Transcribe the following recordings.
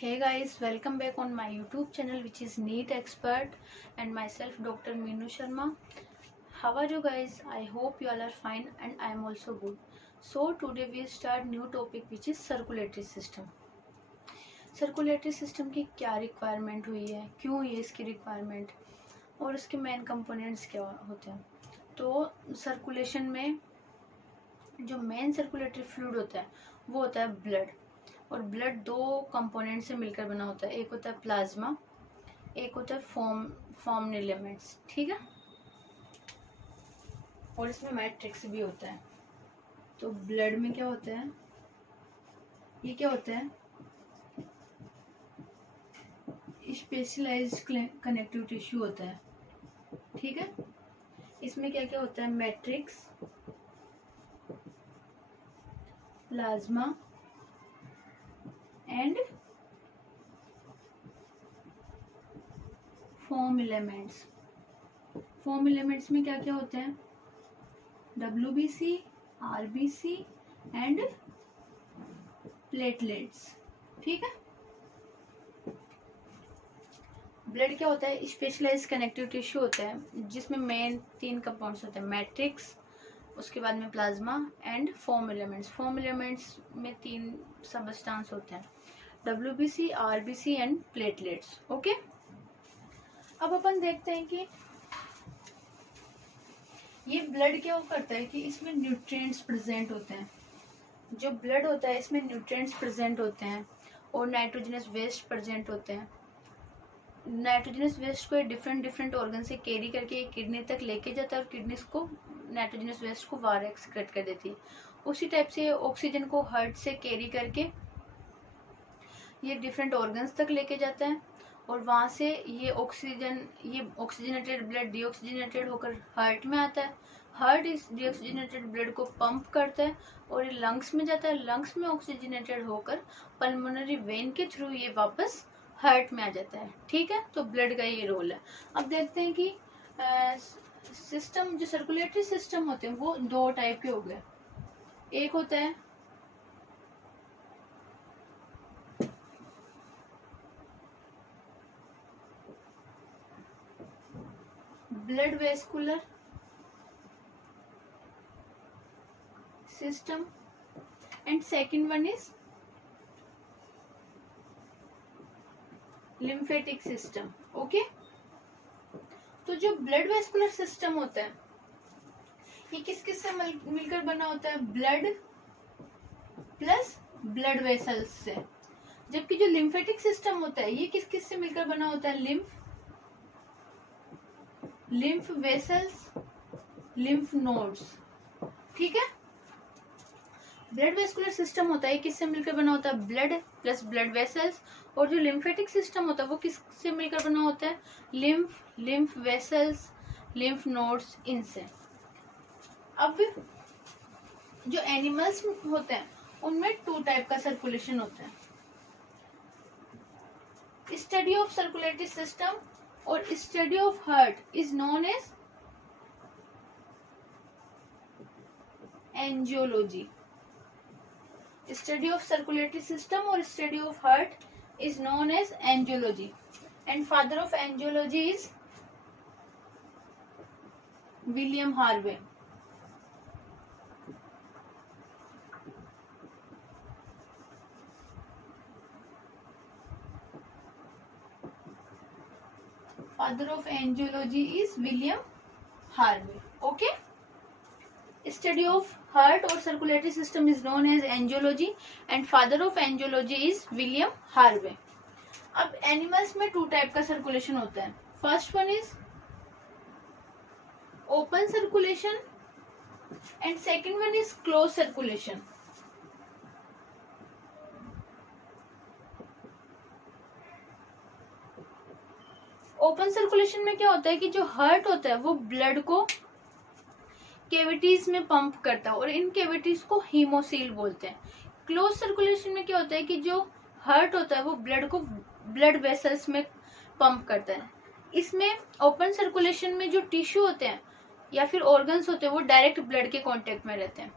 Hey guys, welcome back on my YouTube channel which is NEET Expert and myself Dr. Meenu Sharma. How are you guys? I hope you all are fine and I am also good. So today we start new topic which is circulatory system. Circulatory system की क्या requirement हुई है, क्यों ये इसकी requirement और उसके main components क्या होते हैं। तो सर्कुलेशन में जो मेन सर्कुलेटरी फ्लूइड होता है वो होता है ब्लड, और ब्लड दो कंपोनेंट से मिलकर बना होता है। एक होता है प्लाज्मा, एक होता है फॉर्म एलिमेंट्स, ठीक है। और इसमें मैट्रिक्स भी होता है। तो ब्लड में क्या होता है, ये क्या होता है, स्पेशलाइज्ड कनेक्टिव टिश्यू होता है, ठीक है। इसमें क्या क्या होता है, matrix, plasma and form elements. Form elements में क्या क्या होते हैं, WBC, RBC एंड प्लेटलेट्स, ठीक है। ब्लड क्या होता है, स्पेशलाइज कनेक्टिव टिश्यू होता है जिसमें मेन 3 कंपाउंड्स होते हैं, मैट्रिक्स, उसके बाद में plasma and form elements. Form elements में 3 सबस्टांस होते हैं, WBC, RBC and platelets, okay. अब अपन देखते हैं कि ये ब्लड क्या करता है कि इसमें न्यूट्रिएंट्स प्रेजेंट होते हैं। जो ब्लड होता है इसमें न्यूट्रिएंट्स प्रेजेंट होते हैं और नाइट्रोजनस वेस्ट प्रेजेंट होते हैं। नाइट्रोजनस वेस्ट को डिफरेंट ऑर्गन से कैरी करके किडनी तक लेके जाता है और किडनी को नाइट्रोजनस वेस्ट को बाहर एक्सक्रेट कर देती है। उसी टाइप से ऑक्सीजन को हार्ट से कैरी करके ये डिफरेंट ऑर्गन्स तक लेके जाता है और वहां से ये ऑक्सीजनेटेड ब्लड डीऑक्सीजनेटेड होकर हार्ट में आता है। हार्ट इस डीऑक्सीजनेटेड ब्लड को पंप करता है और ये लंग्स में जाता है। लंग्स में ऑक्सीजनेटेड होकर पल्मोनरी वेन के थ्रू ये वापस हार्ट में आ जाता है, ठीक है। तो ब्लड का ये रोल है। अब देखते हैं कि सिस्टम, जो सर्कुलेटरी सिस्टम होते हैं वो 2 टाइप के हो गए। एक होता है blood vascular system and second one is lymphatic system, okay. तो जो ब्लड वेस्कुलर सिस्टम होता है ये किस किस से मिलकर बना होता है, ब्लड प्लस ब्लड वेसल्स से। जबकि जो लिम्फेटिक सिस्टम होता है ये किस किस से मिलकर बना होता है, लिम्फ वेसल्स, लिम्फ नोड्स, ठीक है। ब्लड वेस्कुलर सिस्टम होता है किससे मिलकर बना होता है, ब्लड प्लस ब्लड वेसल्स। और जो लिम्फेटिक सिस्टम होता है वो किससे मिलकर बना होता है, लिम्फ वेसल्स, लिम्फ नोड्स, इनसे। अब जो एनिमल्स होते हैं उनमें 2 टाइप का सर्कुलेशन होता है, स्टडी ऑफ सर्कुलेटरी सिस्टम और study of heart is known as angiology. Study of circulatory system और study of heart is known as angiology, and father of angiology is William Harvey. Father of angiology is William Harvey, okay. Study of heart or circulatory system is known as angiology and father of angiology is William Harvey. अब animals में 2 type का circulation होता है। First one is open circulation and second one is close circulation. Open circulation में क्या होता है कि जो हार्ट होता है वो ब्लड को कैविटीज में पंप करता है और इन कैविटीज को हीमोसील बोलते हैं। क्लोज सर्कुलेशन में क्या होता है कि जो हार्ट होता है वो ब्लड को ब्लड वेसल्स में पंप करता है। इसमें ओपन सर्कुलेशन में जो टिश्यू होते हैं या फिर ऑर्गन्स होते हैं वो डायरेक्ट ब्लड के कांटेक्ट में रहते हैं,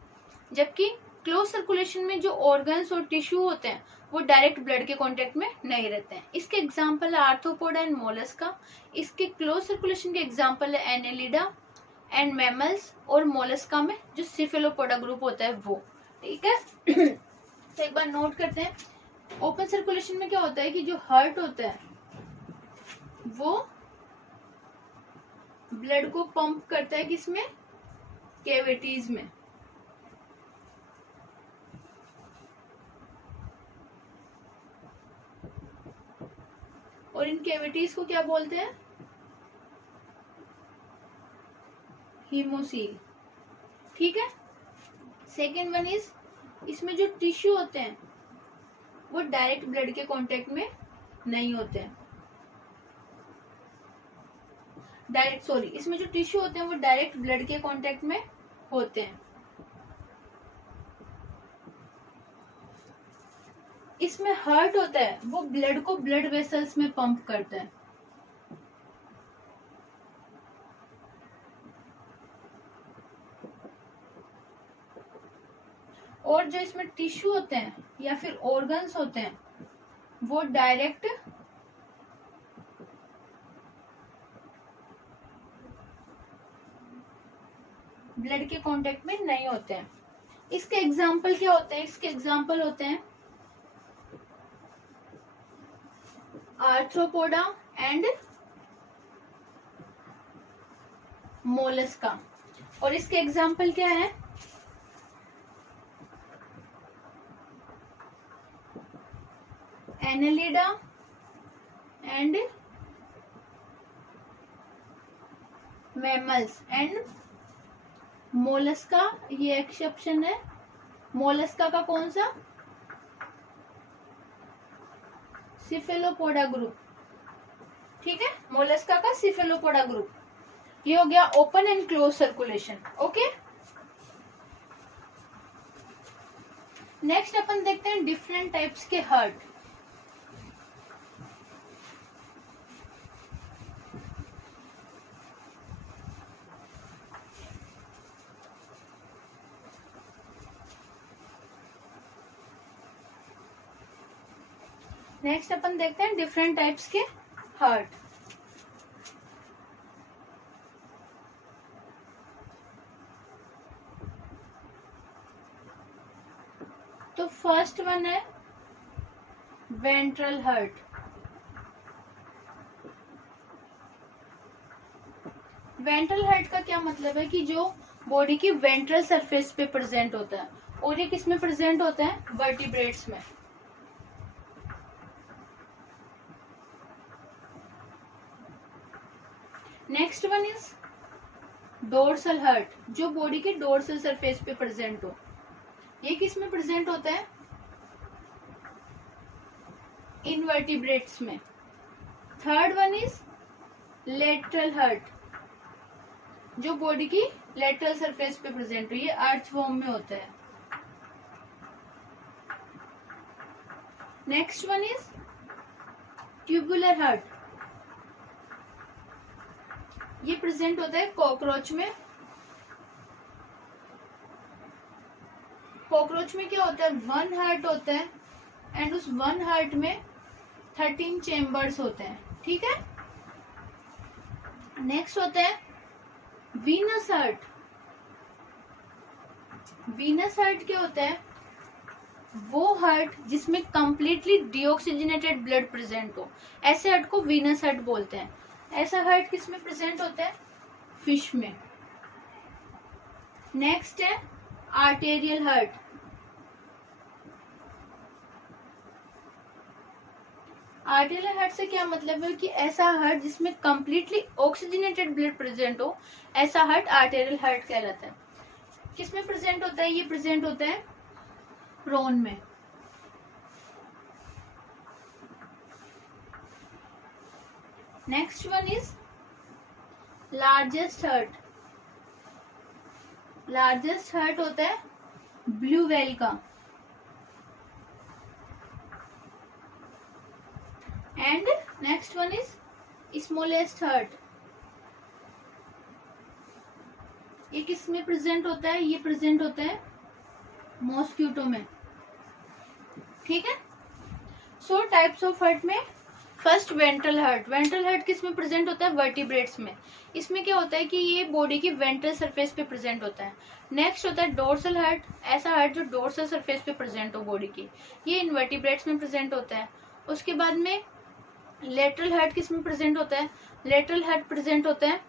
जबकि क्लोज सर्कुलेशन में जो ऑर्गन्स और टिश्यू होते हैं वो डायरेक्ट ब्लड के कांटेक्ट में नहीं रहते हैं। इसके एग्जांपल है आर्थ्रोपोडा एंड मोलस्का। इसके क्लोज सर्कुलेशन के एग्जांपल है एनेलिडा एंड मैमल्स, और मोलस्का में जो सिफेलोपोडा ग्रुप होता है वो। ठीक है तो एक बार नोट करते हैं, ओपन सर्कुलेशन में क्या होता है कि जो हार्ट होता है वो ब्लड को पंप करता है किसमें, कैविटीज में। और इन कैविटीज को क्या बोलते हैं, हीमोसील। ठीक है। सेकेंड वन इज, इसमें जो टिश्यू होते हैं वो डायरेक्ट ब्लड के कांटेक्ट में नहीं होते हैं। इसमें जो टिश्यू होते हैं वो डायरेक्ट ब्लड के कांटेक्ट में होते हैं। इसमें हार्ट होता है वो ब्लड को ब्लड वेसल्स में पंप करता है। और जो इसमें टिश्यू होते हैं या फिर ऑर्गन्स होते हैं वो डायरेक्ट ब्लड के कांटेक्ट में नहीं होते हैं। इसके एग्जाम्पल क्या होते हैं, इसके एग्जाम्पल होते हैं आर्थ्रोपोडा एंड मोलस्का। और इसके एग्जाम्पल क्या है, Annelida and mammals and Mollusca. ये एक्सेप्शन है, मोलस्का का कौन सा, सिफेलोपोडा ग्रुप। ठीक है, मोलस्का का सिफेलोपोडा ग्रुप। ये हो गया open and close circulation. Okay, next अपन देखते हैं डिफरेंट टाइप्स के हार्ट। नेक्स्ट अपन देखते हैं डिफरेंट टाइप्स के हार्ट। तो फर्स्ट वन है वेंट्रल हार्ट। वेंट्रल हार्ट का क्या मतलब है कि जो बॉडी की वेंट्रल सरफेस पे प्रेजेंट होता है, और ये किसमें प्रेजेंट होता है, वर्टिब्रेट्स में। Next one is dorsal heart, जो बॉडी के डोर्सल सरफेस पे प्रेजेंट हो। ये किस में प्रेजेंट होता है, इनवर्टिब्रेट्स में। Third one is lateral heart, जो बॉडी की लेटरल सरफेस पे प्रेजेंट हो, ये अर्थवॉर्म में होता है। Next one is tubular heart, ये प्रेजेंट होता है कॉकरोच में। कॉकरोच में क्या होता है, वन हार्ट होता है एंड उस वन हार्ट में 13 चेम्बर्स होते हैं। ठीक है। नेक्स्ट होता है वीनस हार्ट। वीनस हार्ट क्या होता है, वो हार्ट जिसमें कंप्लीटली डीऑक्सीजनेटेड ब्लड प्रेजेंट हो, ऐसे हार्ट को वीनस हार्ट बोलते हैं। ऐसा हार्ट किसमें प्रेजेंट होता है, फिश में। नेक्स्ट है आर्टेरियल हार्ट। आर्टेरियल हार्ट से क्या मतलब है कि ऐसा हार्ट जिसमें कंप्लीटली ऑक्सीजनेटेड ब्लड प्रेजेंट हो, ऐसा हार्ट आर्टेरियल हार्ट कहलाता है। किसमें प्रेजेंट होता है, ये प्रेजेंट होता है प्रोन में। Next one is largest heart. Largest heart होता है ब्लू व्हेल का। And next one is smallest heart. ये किस में प्रेजेंट होता है, ये प्रेजेंट होता है मॉस्क्यूटो में, ठीक है। सो टाइप्स ऑफ हार्ट में first ventral heart. Ventral heart किस में प्रेजेंट होता है? वर्टिब्रेट्स में। इसमें क्या होता है कि ये बॉडी की वेंट्रल सरफेस पे प्रेजेंट होता है। नेक्स्ट होता है डोर्सल हार्ट, ऐसा हार्ट जो डोर्सल सरफेस पे प्रेजेंट हो बॉडी की, ये इनवर्टिब्रेट्स में प्रेजेंट होता है। उसके बाद में लेटरल हार्ट किस में प्रेजेंट होता है? लेटरल हार्ट प्रेजेंट होता है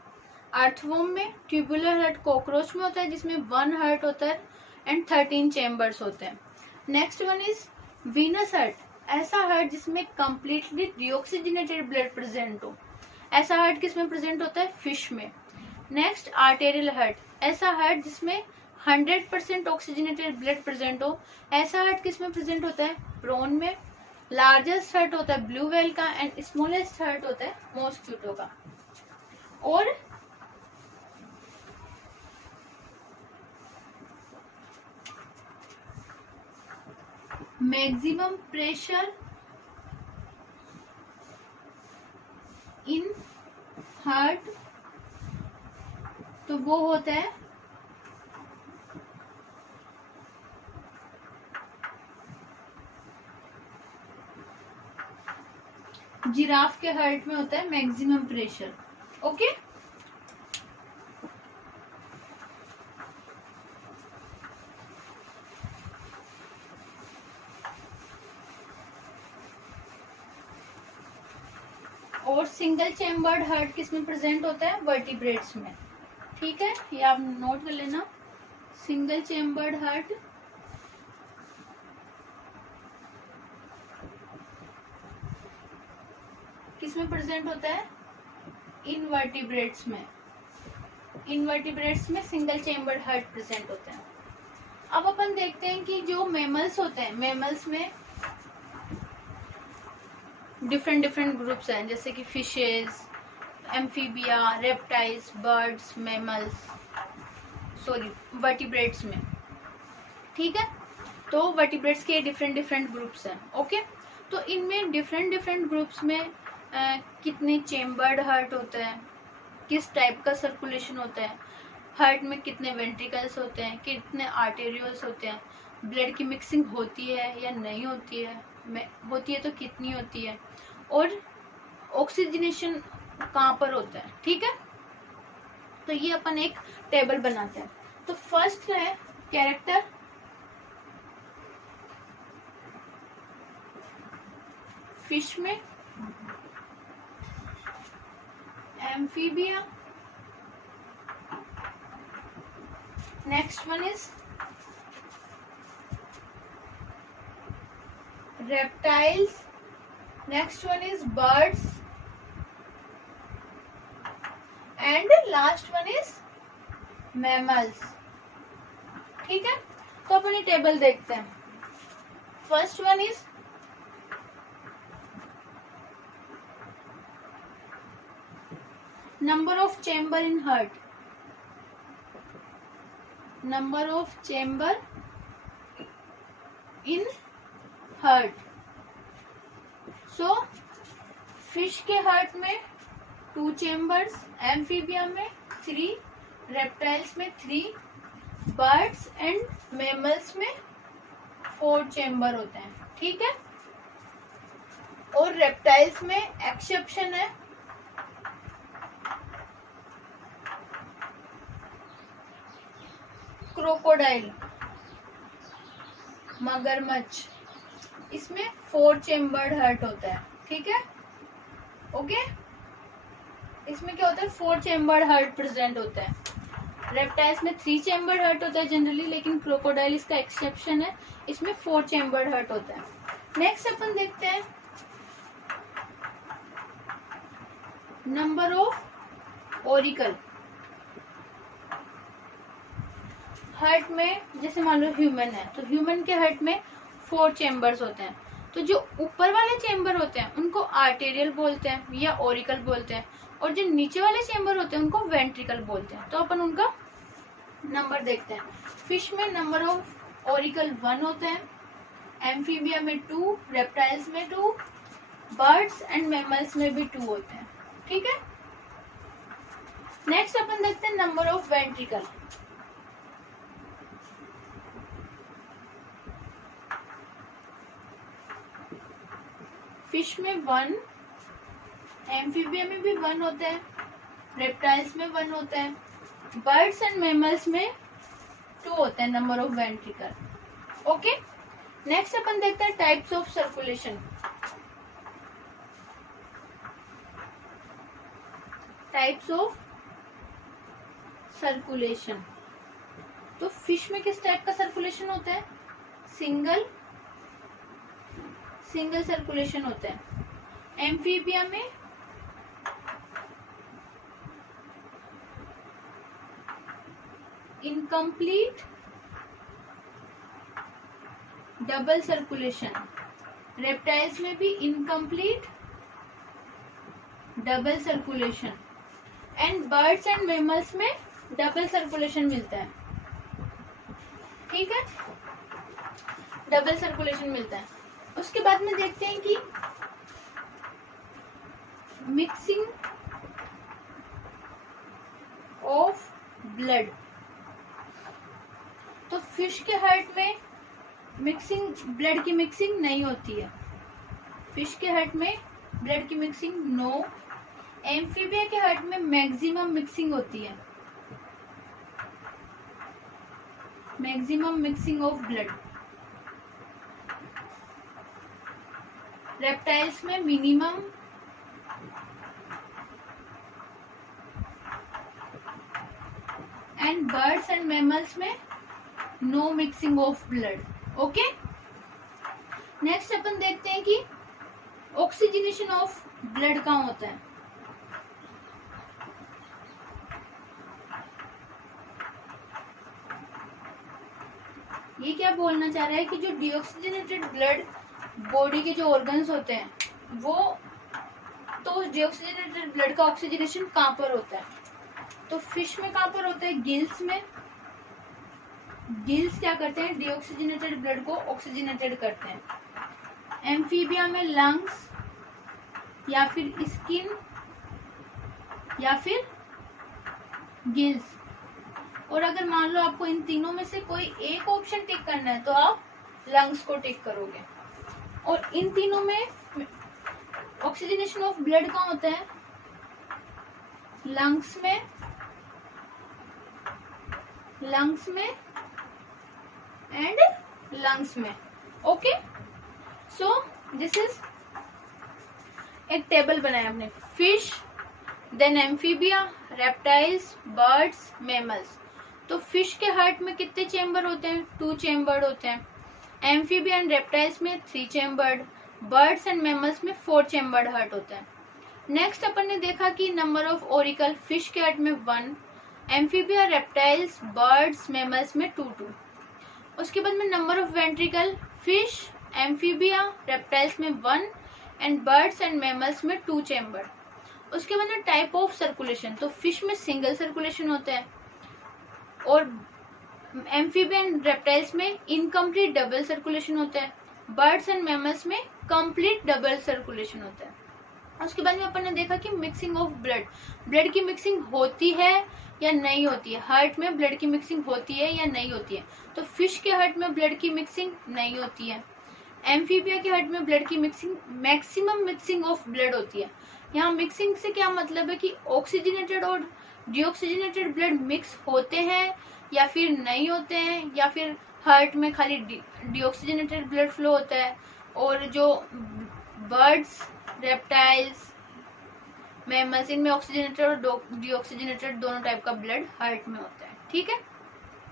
अर्थवॉर्म में। ट्यूबुलर हार्ट कॉकरोच में होता है जिसमें 1 हार्ट होता है एंड 13 चेम्बर्स होते हैं। Next one is venous heart, ऐसा हार्ट जिसमें कंप्लीटली डीऑक्सीजनेटेड ब्लड प्रेजेंट हो। ऐसा हार्ट किस में प्रेजेंट होता है? फिश में। नेक्स्ट आर्टेरियल हार्ट, ऐसा हार्ट जिसमें 100% ऑक्सीजनेटेड ब्लड प्रेजेंट हो। ऐसा हार्ट किस में प्रेजेंट होता है? प्रॉन में। लार्जेस्ट हार्ट होता है ब्लू व्हेल का एंड स्मॉलेस्ट हार्ट होता है मॉस्क्यूटो का। और मैक्सिमम प्रेशर इन हार्ट, तो वो होता है जिराफ के हार्ट में होता है मैक्सिमम प्रेशर। ओके, और सिंगल चेम्बर्ड हार्ट किस में प्रेजेंट होता है? वर्टिब्रेट्स में, ठीक है। ये आप नोट कर लेना। सिंगल चेम्बर्ड हार्ट किस में प्रेजेंट होता है? इनवर्टिब्रेट्स में। इनवर्टिब्रेट्स में सिंगल चेम्बर्ड हार्ट प्रेजेंट होता है। अब अपन देखते हैं कि जो मैमल्स होते हैं, मैमल्स में डिफरेंट डिफरेंट ग्रुप्स हैं, जैसे कि fishes, amphibia, reptiles, birds, mammals, sorry vertebrates में, ठीक है। तो वर्टिब्रेट्स के डिफरेंट डिफरेंट ग्रुप्स हैं। ओके, तो इनमें डिफरेंट डिफरेंट ग्रुप्स में कितने चेम्बर्ड हार्ट होता है, किस टाइप का सर्कुलेशन होता है, हार्ट में कितने वेंट्रिकल्स होते हैं, कितने आर्टेरियल्स होते हैं, ब्लड की मिक्सिंग होती है या नहीं होती है, होती है तो कितनी होती है, और ऑक्सीजनेशन कहाँ पर होता है, ठीक है। तो ये अपन एक टेबल बनाते हैं। तो फर्स्ट है कैरेक्टर, फिश में, amphibia, next one is reptiles, next one is birds, and last one is mammals, ठीक है। तो अपन ये टेबल देखते हैं। First one is number of chamber in heart, number of chamber in heart. So fish के heart में 2 chambers, amphibia में 3, reptiles में 3, बर्ड्स एंड मैमल्स में 4 चेम्बर होते हैं, ठीक है। और रेप्टाइल्स में एक्सेप्शन है क्रोकोडाइल, मगरमच्छ, इसमें 4 चेम्बर्ड हार्ट होता है, ठीक है। ओके, इसमें क्या होता है? 4 चेम्बर्ड हार्ट प्रेजेंट होता है। रेप्टाइल्स में 3 चेम्बर्ड हार्ट होता है जनरली, लेकिन क्रोकोडाइल इसका एक्सेप्शन है, इसमें 4 चेम्बर्ड हार्ट होता है। नेक्स्ट अपन देखते हैं नंबर ऑफ ओरिकल हार्ट में। जैसे मान लो ह्यूमन है, तो ह्यूमन के हार्ट में 4 चेम्बर्स होते हैं। तो जो ऊपर वाले चेम्बर होते हैं उनको आर्टेरियल बोलते हैं या ओरिकल बोलते हैं, और जो नीचे वाले चेम्बर होते हैं उनको वेंट्रिकल बोलते हैं। तो अपन उनका नंबर देखते हैं। फिश में नंबर ऑफ ओरिकल 1 होते हैं, एम्फीबिया में 2, रेप्टाइल्स में 2, बर्ड्स एंड मैमल्स में भी 2 होते हैं, ठीक है। नेक्स्ट अपन देखते हैं नंबर ऑफ वेंट्रिकल। फिश में 1, एम्फीबिया में भी 1 होता है, रेप्टाइल्स में 1 होता है, बर्ड्स एंड मैमल्स में 2 होता है number of ventricle. Okay, next अपन देखते हैं types of circulation. Types of circulation, तो फिश में किस टाइप का सर्कुलेशन होता है? सिंगल सर्कुलेशन होता है। एम्फीबिया में इनकम्प्लीट डबल सर्कुलेशन, रेप्टाइल्स में भी incomplete double circulation, and birds and mammals में डबल सर्कुलेशन मिलता है। ठीक है, डबल सर्कुलेशन मिलता है। उसके बाद में देखते हैं कि मिक्सिंग ऑफ ब्लड, तो फिश के हार्ट में ब्लड की मिक्सिंग नहीं होती है। फिश के हार्ट में ब्लड की मिक्सिंग नो। एम्फीबिया के हार्ट में मैक्सिमम मिक्सिंग होती है, maximum mixing of blood. Reptiles में minimum, and birds and mammals में no mixing of blood. Okay, next अपन देखते हैं कि ऑक्सीजनेशन ऑफ ब्लड कहाँ होता है। ये क्या बोलना चाह रहा है कि जो डीऑक्सीजनेटेड ब्लड बॉडी के जो ऑर्गन्स होते हैं वो, तो डीऑक्सीजनेटेड ब्लड का ऑक्सीजनेशन कहाँ पर होता है? तो फिश में कहाँ पर होता है? गिल्स में। गिल्स क्या करते हैं? डीऑक्सीजनेटेड ब्लड को ऑक्सीजनेटेड करते हैं। एम्फीबिया में लंग्स या फिर स्किन या फिर गिल्स। और अगर मान लो आपको इन तीनों में से कोई एक ऑप्शन टिक करना है तो आप लंग्स को टिक करोगे। और इन तीनों में ऑक्सीजनेशन ऑफ ब्लड कहाँ होता है? लंग्स में एंड लंग्स में। ओके, सो दिस इज एक टेबल बनाया हमने। Fish, then amphibia, reptiles, birds, mammals. तो फिश के हार्ट में कितने चेम्बर होते हैं? 2 चेम्बर्ड होते हैं। एम्फीबिया एंड रेप्टाइल्स में 3 चेम्बर्ड, बर्ड्स एंड मैमल्स में 4 चेम्बर्ड हार्ट होता है। नेक्स्ट अपन ने देखा कि नंबर ऑफ ओरिकल फिश के हार्ट में 1, एम्फीबिया, रेप्टाइल्स, बर्ड्स, मैमल्स में 2। उसके बाद में number of ventricle fish, amphibia, reptiles में 1 एंड बर्ड्स एंड मैमल्स में 2 चेम्बर्ड। उसके बाद में टाइप ऑफ सर्कुलेशन, तो फिश में सिंगल सर्कुलेशन होता है और एम्फीबिया एंड रेप्टाइल्स में इनकम्प्लीट डबल सर्कुलेशन होता है, बर्ड्स एंड मैमल्स में कंप्लीट डबल सर्कुलेशन होता है। उसके बाद में अपन ने देखा कि मिक्सिंग ऑफ ब्लड की मिक्सिंग होती है या नहीं होती है। हार्ट में ब्लड की मिक्सिंग होती है या नहीं होती है? तो फिश के हार्ट में ब्लड की मिक्सिंग नहीं होती है। एम्फीबिया के हार्ट में ब्लड की mixing, maximum mixing of blood होती है। यहाँ मिक्सिंग से क्या मतलब है कि ऑक्सीजनेटेड और डीऑक्सीजनेटेड ब्लड मिक्स होते हैं या फिर नहीं होते हैं, या फिर हार्ट में खाली डीऑक्सीजनेटेड ब्लड फ्लो होता है और जो बर्ड्स, रेप्टाइल्स, मैमल्स, इनमें ऑक्सीजनेटेड और डीऑक्सीजनेटेड दोनों टाइप का ब्लड हार्ट में होता है। ठीक है,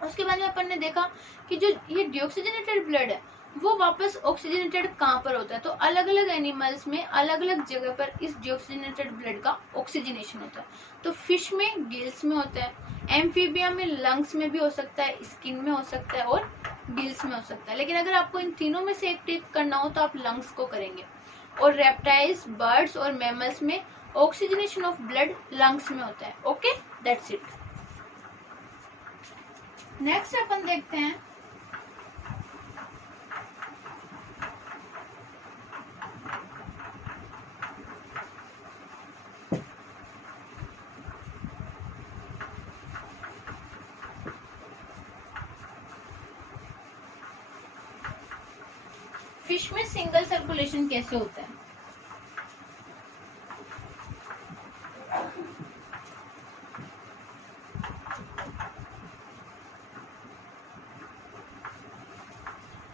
उसके बाद में अपन ने देखा कि जो ये डीऑक्सीजनेटेड ब्लड है वो वापस ऑक्सीजनेटेड कहाँ पर होता है? तो अलग अलग एनिमल्स में अलग अलग जगह पर इस डीऑक्सीजनेटेड ब्लड का ऑक्सीजनेशन होता है। तो फिश में गिल्स में होता है, एम्फीबिया में लंग्स में भी हो सकता है, स्किन में हो सकता है और गिल्स में हो सकता है। लेकिन अगर आपको इन तीनों में से एक टिक करना हो तो आप लंग्स को करेंगे। और रेप्टाइल्स, बर्ड्स और मैमल्स में ऑक्सीजनेशन ऑफ ब्लड लंग्स में होता है। Okay, that's it. नेक्स्ट अपन देखते हैं फिश में सिंगल सर्कुलेशन कैसे होता है।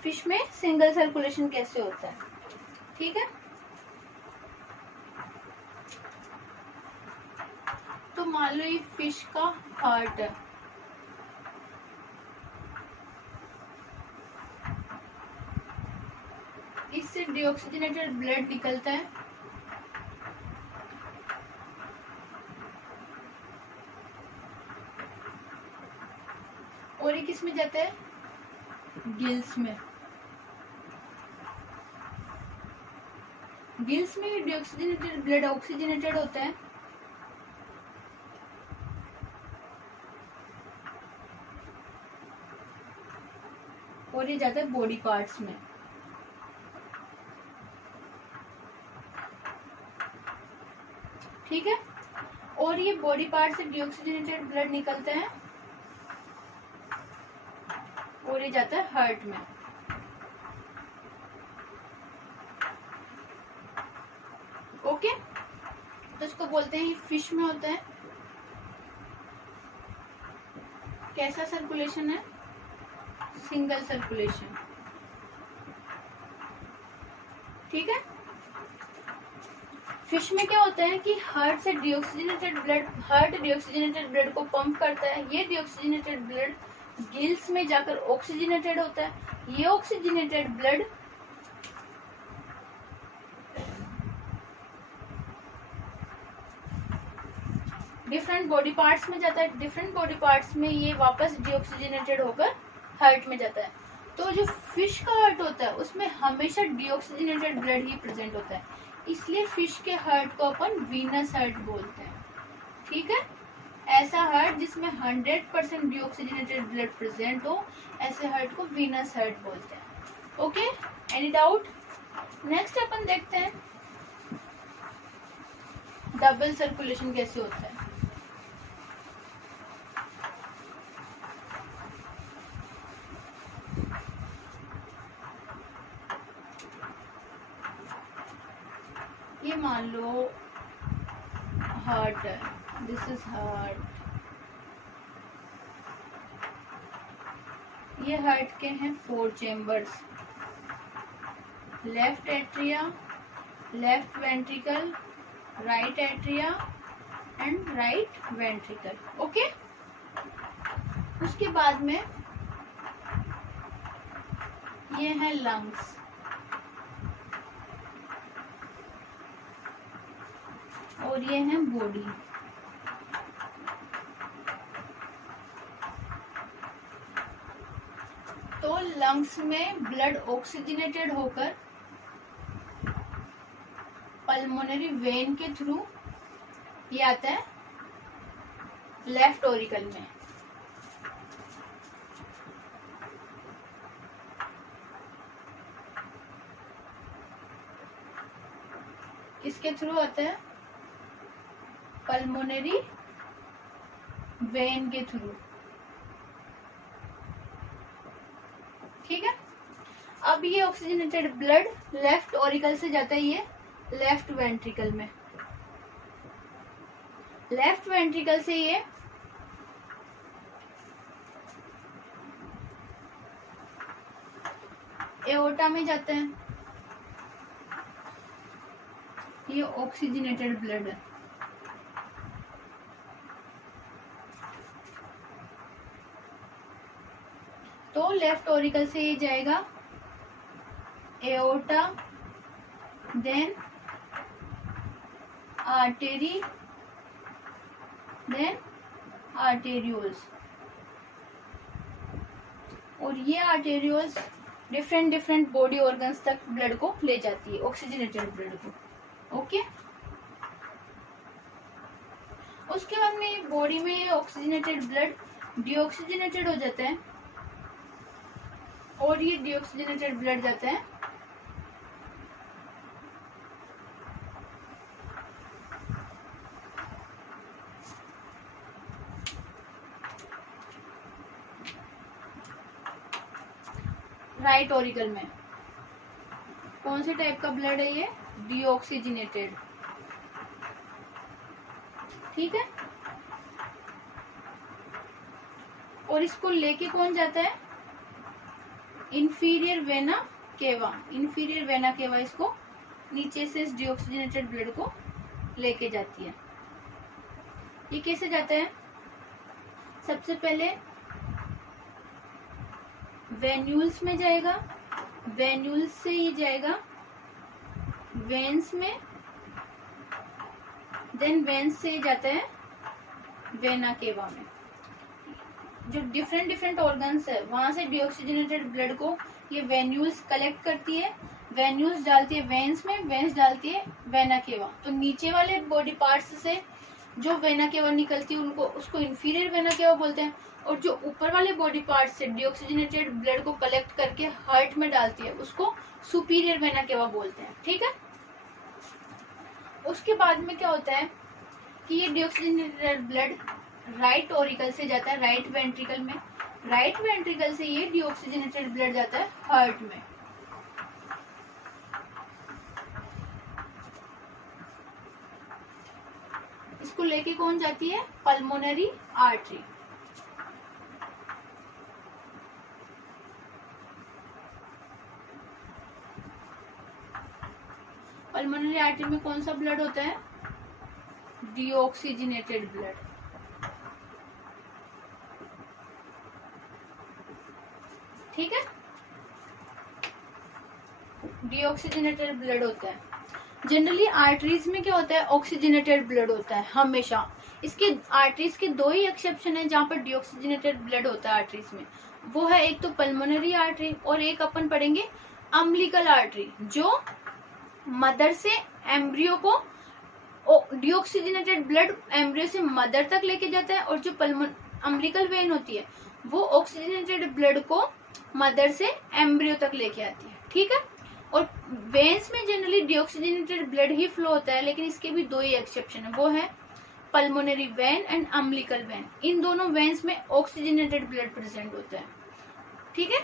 फिश में सिंगल सर्कुलेशन कैसे होता है, ठीक है। तो मान लो ये फिश का हार्ट है, इससे डीऑक्सीजनेटेड ब्लड निकलता है, और ये किस में जाता है, गिल्स में। गिल्स में डीऑक्सीजनेटेड ब्लड ऑक्सीजनेटेड होता है, और ये जाता है बॉडी पार्ट्स में। ठीक है, और ये बॉडी पार्ट से डीऑक्सीजनेटेड ब्लड निकलता है और ये जाता है हार्ट में। ओके, तो इसको बोलते हैं फिश में होता है कैसा सर्कुलेशन है, सिंगल सर्कुलेशन। ठीक है, फिश में क्या होता है कि हार्ट से deoxygenated blood, heart deoxygenated blood को पंप करता है, ये डीऑक्सीजनेटेड ब्लड गिल्स में जाकर ऑक्सीजनेटेड होता है, ये oxygenated blood different body parts में जाता है, डिफरेंट बॉडी पार्ट्स में ये वापस डीऑक्सीजनेटेड होकर हार्ट में जाता है। तो जो फिश का हार्ट होता है उसमें हमेशा डीऑक्सीजनेटेड ब्लड ही प्रेजेंट होता है, इसलिए फिश के हार्ट को अपन वीनस हार्ट बोलते हैं। ठीक है, ऐसा हार्ट जिसमें 100% डीऑक्सीजनेटेड ब्लड प्रेजेंट हो, ऐसे हार्ट को वीनस हार्ट बोलते हैं। Okay, any doubt? नेक्स्ट अपन देखते हैं डबल सर्कुलेशन कैसे होता है। ये मान लो हार्ट है, दिस इज हार्ट, ये हार्ट के हैं 4 chambers, left atria, left ventricle, right atria and right ventricle. Okay, उसके बाद में ये है लंग्स, और ये है बॉडी। तो लंग्स में ब्लड ऑक्सीजनेटेड होकर पल्मोनरी वेन के थ्रू ये आता है लेफ्ट ऑरिकल में। किसके थ्रू आता है, पल्मोनरी वेन के थ्रू। ठीक है, अब ये ऑक्सीजनेटेड ब्लड लेफ्ट ऑरिकल से जाता है ये लेफ्ट वेंट्रिकल में, लेफ्ट वेंट्रिकल से ये एओर्टा में जाता है, ये ऑक्सीजनेटेड ब्लड है। तो लेफ्ट ऑरिकल से ये जाएगा aorta, then artery, then arterioles, और ये arterioles different different body organs तक ब्लड को ले जाती है, ऑक्सीजनेटेड ब्लड को। ओके, उसके बाद में बॉडी में ऑक्सीजनेटेड ब्लड डीऑक्सीजनेटेड हो जाता है, और ये डीऑक्सीजनेटेड ब्लड जाता है राइट ऑरिकल में। कौन से टाइप का ब्लड है ये, डीऑक्सीजनेटेड। ठीक है। और इसको लेके कौन जाता है, इंफीरियर वेना केवा। इंफीरियर वेना केवा इसको नीचे से इस डीऑक्सीजनेटेड ब्लड को लेके जाती है। ये कैसे जाता है, सबसे पहले वेन्यूल्स में जाएगा, वेन्यूल्स से ये जाएगा वेन्स में, देन वेन्स से जाता है वेना केवा में। जो डिफरेंट डिफरेंट ऑर्गन्स है वहां से डीऑक्सीजनेटेड ब्लड को ये वेन्यूल्स कलेक्ट करती है, वेन्यूल्स डालती है वेन्स में, वेन्स डालती है वेना केवा। तो नीचे वाले बॉडी पार्ट्स से जो वेना केवा निकलती है उनको उसको इंफीरियर वेना केवा बोलते हैं, और जो ऊपर वाले बॉडी पार्ट से डीऑक्सीजनेटेड ब्लड को कलेक्ट करके हार्ट में डालती है उसको सुपीरियर वेना केवा बोलते हैं। ठीक है। उसके बाद में क्या होता है कि ये डीऑक्सीजनेटेड ब्लड राइट ऑरिकल से जाता है राइट वेंट्रिकल में, राइट वेंट्रिकल से ये डीऑक्सीजनेटेड ब्लड जाता है हार्ट में। इसको लेके कौन जाती है, पल्मोनरी आर्टरी। पल्मोनरी आर्टरी में कौन सा ब्लड होता है, डीऑक्सीजनेटेड ब्लड। ठीक है, डीऑक्सीजनेटेड ब्लड होता है। जनरली आर्टरीज में क्या होता है, ऑक्सीजनेटेड ब्लड होता है हमेशा। इसके आर्टरीज के दो ही एक्सेप्शन है जहाँ पर डीऑक्सीजनेटेड ब्लड होता है आर्टरीज में, वो है एक तो पल्मोनरी आर्टरी और एक अपन पढ़ेंगे अम्बिलिकल आर्टरी, जो मदर से एम्ब्रियो को डीऑक्सीजनेटेड ब्लड एम्ब्रियो से मदर तक लेके जाता है, और जो अम्बिलिकल वेन होती है वो ऑक्सीजनेटेड ब्लड को मदर से एम्ब्रियो तक लेके आती है। ठीक है। और वेन्स में जनरली डीऑक्सीजनेटेड ब्लड ही फ्लो होता है, लेकिन इसके भी दो ही एक्सेप्शन है, वो है pulmonary vein and umbilical vein. इन दोनों वेन्स में ऑक्सीजनेटेड ब्लड प्रेजेंट होता है। ठीक है।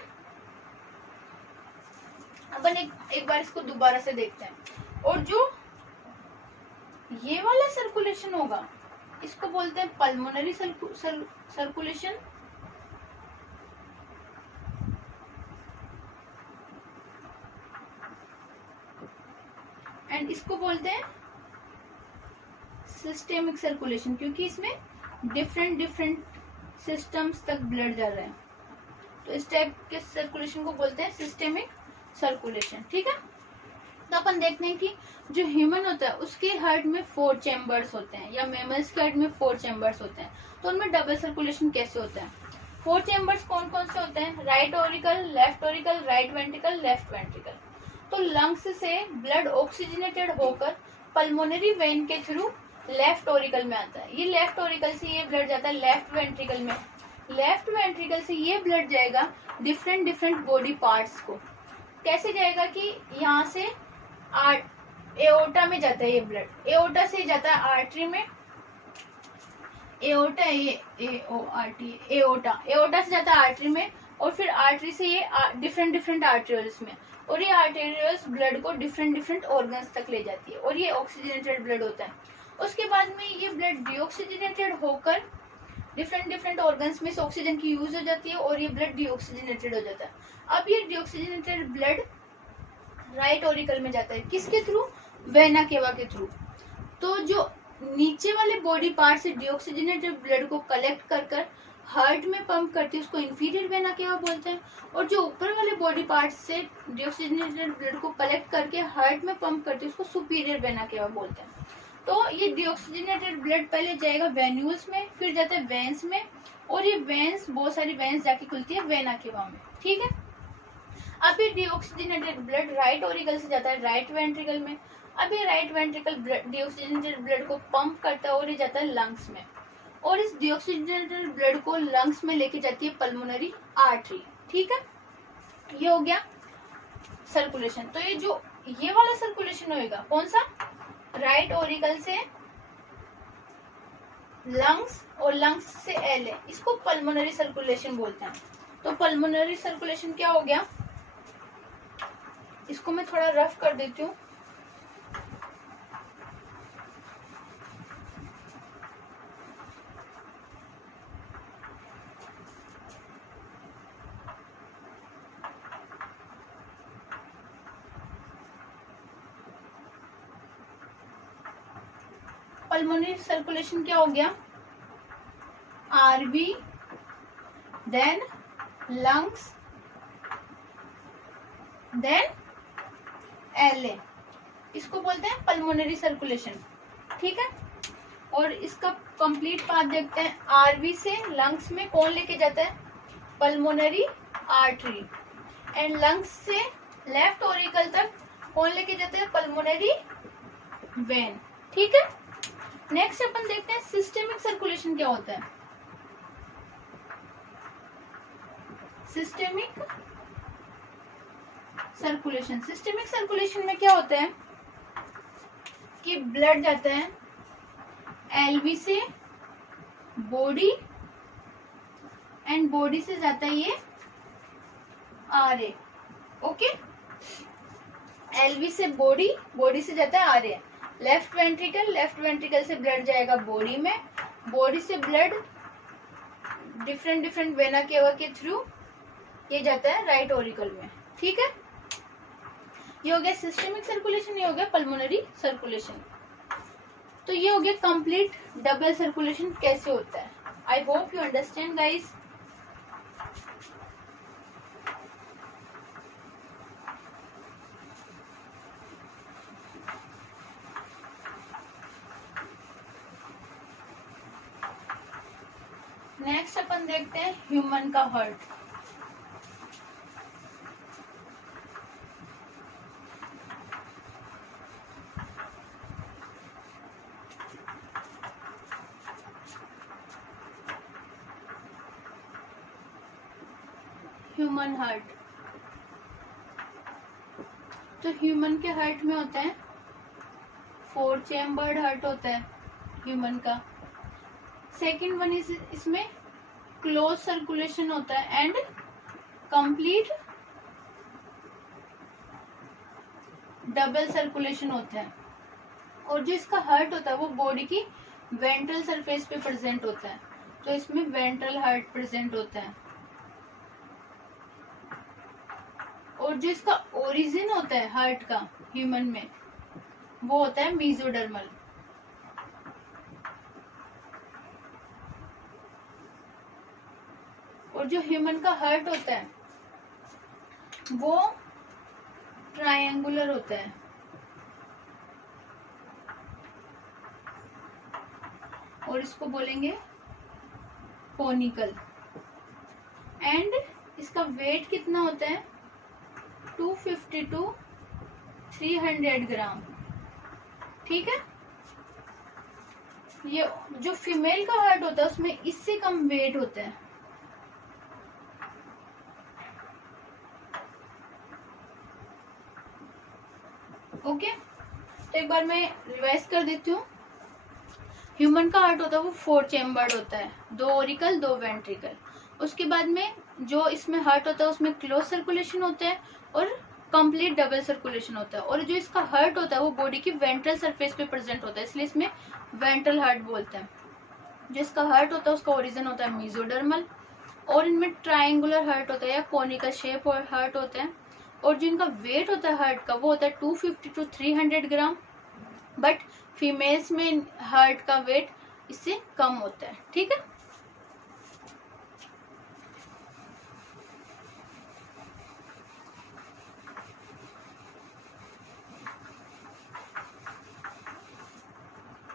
अपन एक बार इसको दोबारा से देखते हैं। और जो ये वाला सर्कुलेशन होगा इसको बोलते हैं पल्मोनरी सर्कुलेशन, एंड इसको बोलते हैं सिस्टेमिक सर्कुलेशन, क्योंकि इसमें डिफरेंट डिफरेंट सिस्टम्स तक ब्लड जा रहा है, तो इस टाइप के सर्कुलेशन को बोलते हैं सिस्टेमिक सर्कुलेशन। ठीक है। तो अपन देखते हैं कि जो ह्यूमन होता है उसके हार्ट में 4 चैम्बर्स होते हैं, या मैमल्स के हार्ट में 4 चैम्बर्स होते हैं, तो उनमें डबल सर्कुलेशन कैसे होता है। 4 चैम्बर्स कौन कौन से होते हैं, right auricle, left auricle, right ventricle, left ventricle. तो लंग्स से ब्लड ऑक्सीजनेटेड होकर पल्मोनरी वेन के थ्रू लेफ्ट ऑरिकल में आता है। ये लेफ्ट ऑरिकल से ये ब्लड जाता है लेफ्ट वेंट्रिकल में, लेफ्ट वेंट्रिकल से ये ब्लड जाएगा डिफरेंट डिफरेंट बॉडी पार्ट्स को। कैसे जाएगा कि यहाँ से एओर्टा में जाता है ये ब्लड, एओर्टा से जाता है आर्टरी में, एओर्टा एओर्टा एओर्टा से जाता है आर्टरी में, और फिर आर्टरी से ये डिफरेंट डिफरेंट आर्टेरियल्स में, और ये आर्टेरियल्स ब्लड को डिफरेंट डिफरेंट ऑर्गन्स तक ले जाती है, और ये ऑक्सीजनेटेड ब्लड होता है। उसके बाद में ये ब्लड डीऑक्सीजनेटेड होकर डिफरेंट डिफरेंट ऑर्गन्स में से ऑक्सीजन की यूज हो जाती है, और ये ब्लड डीऑक्सीजनेटेड हो जाता है। अब ये डीऑक्सीजनेटेड ब्लड राइट ऑरिकल में जाता है, किसके थ्रू, वेना केवा के थ्रू। तो जो नीचे वाले बॉडी पार्ट से डीऑक्सीजनेटेड ब्लड को कलेक्ट कर कर हार्ट में पंप करती है उसको इंफीरियर वेना केवा बोलते हैं, और जो ऊपर वाले बॉडी पार्ट से डीऑक्सीजनेटेड ब्लड को कलेक्ट करके हार्ट में पंप करती है उसको सुपीरियर वेना केवा बोलते हैं। तो ये डीऑक्सीजनेटेड ब्लड पहले जाएगा वेन्यूल्स में, फिर जाता है वेन्स में, और ये वेन्स बहुत सारी वेन्स जाके खुलती है वेना केवा में। ठीक है। अब ये डीऑक्सीजनेटेड ब्लड राइट ऑरिकल से जाता है राइट वेंट्रिकल में, अब ये राइट वेंट्रिकल डीऑक्सीजनेटेड ब्लड को पंप करता है और ये जाता है लंग्स में, और इस डीऑक्सीजनेटेड ब्लड को लंग्स में लेके जाती है पल्मोनरी आर्टरी। ठीक है। ये हो गया सर्कुलेशन। तो ये जो ये वाला सर्कुलेशन होएगा कौन सा, राइट ऑरिकल से लंग्स और लंग्स से एल, इसको पल्मोनरी सर्कुलेशन बोलते हैं। तो पल्मोनरी सर्कुलेशन क्या हो गया, इसको मैं थोड़ा रफ कर देती हूँ। पल्मोनरी सर्कुलेशन क्या हो गया, RB, then lungs, then LA, इसको बोलते हैं पल्मोनरी सर्कुलेशन। ठीक है, और इसका कंप्लीट पाथ देखते हैं। आरबी से लंग्स में कौन लेके जाता है, पल्मोनरी आर्टरी, एंड लंग्स से लेफ्ट ओरिकल तक कौन लेके जाते हैं, पल्मोनरी वेन। ठीक है, नेक्स्ट अपन देखते हैं सिस्टेमिक सर्कुलेशन क्या होता है। सिस्टेमिक सर्कुलेशन, सिस्टेमिक सर्कुलेशन में क्या होता है कि ब्लड जाता है एलवी से बॉडी, एंड बॉडी से जाता है ये आरए। ओके, एलवी से बॉडी, बॉडी से जाता है RA. Left ventricle, left ventricle से ब्लड जाएगा बॉडी में, बॉडी से blood different different vena cava के थ्रू ये जाता है राइट ओरिकल में। ठीक है, ये हो गया सिस्टेमिक सर्कुलेशन, ये हो गया पल्मोनरी सर्कुलेशन। तो ये हो गया कंप्लीट डबल सर्कुलेशन कैसे होता है। I hope you understand guys. Next अपन देखते हैं ह्यूमन का हार्ट। ह्यूमन हार्ट, तो ह्यूमन के हार्ट में होता है 4 चैम्बर्ड हार्ट होता है ह्यूमन का। सेकंड वन इज इसमें क्लोज सर्कुलेशन होता है एंड कंप्लीट डबल सर्कुलेशन होता है। और जो इसका हार्ट होता है वो बॉडी की वेंट्रल सरफेस पे प्रेजेंट होता है, तो इसमें वेंट्रल हार्ट प्रेजेंट होता है। और जो इसका ओरिजिन होता है हार्ट का ह्यूमन में वो होता है मीजोडर्मल। और जो ह्यूमन का हार्ट होता है वो ट्रायंगुलर होता है, और इसको बोलेंगे कोनिकल। एंड इसका वेट कितना होता है, 250 to 300 ग्राम। ठीक है, ये जो फीमेल का हार्ट होता है उसमें इससे कम वेट होता है। ओके, तो एक बार मैं रिवाइज कर देती हूँ। ह्यूमन का हार्ट होता है वो 4 चैम्बर्ड होता है, 2 ओरिकल 2 वेंट्रिकल। उसके बाद में जो इसमें हार्ट होता है उसमें क्लोज सर्कुलेशन होता है और कंप्लीट डबल सर्कुलेशन होता है। और जो इसका हार्ट होता है वो बॉडी की वेंट्रल सरफेस पे प्रेजेंट होता है, इसलिए इसमें वेंट्रल हार्ट बोलते हैं। जो इसका हार्ट होता है उसका ओरिजिन होता है मीजोडर्मल, और इनमें ट्रायंगुलर हार्ट होता है या कोनिकल शेप और हार्ट होता है। और जो इनका वेट होता है हार्ट का वो होता है 250 to 300 ग्राम, बट फीमेल्स में हार्ट का वेट इससे कम होता है। ठीक है,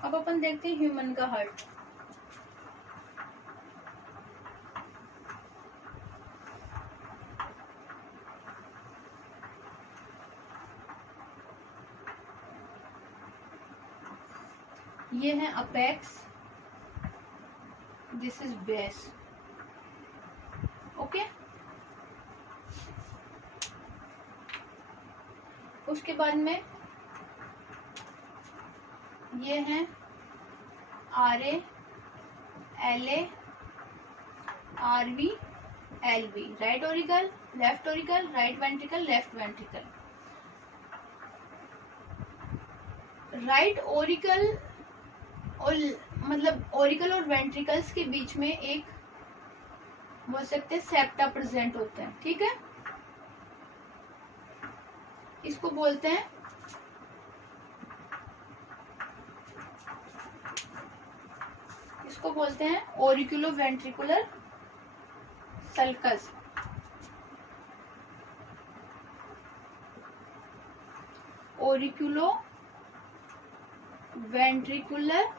अब अपन देखते हैं ह्यूमन का हार्ट। ये है apex, this is base. Okay, उसके बाद में ये है R A, L A, R B, L B. Right auricle, left auricle, right ventricle, left ventricle. Right auricle और मतलब ओरिकल और वेंट्रिकल्स के बीच में एक बोल सकते हैं सेप्टा प्रेजेंट होता है। ठीक है, इसको बोलते हैं इसको बोलते हैं auriculo ventricular sulcus. Auriculo ventricular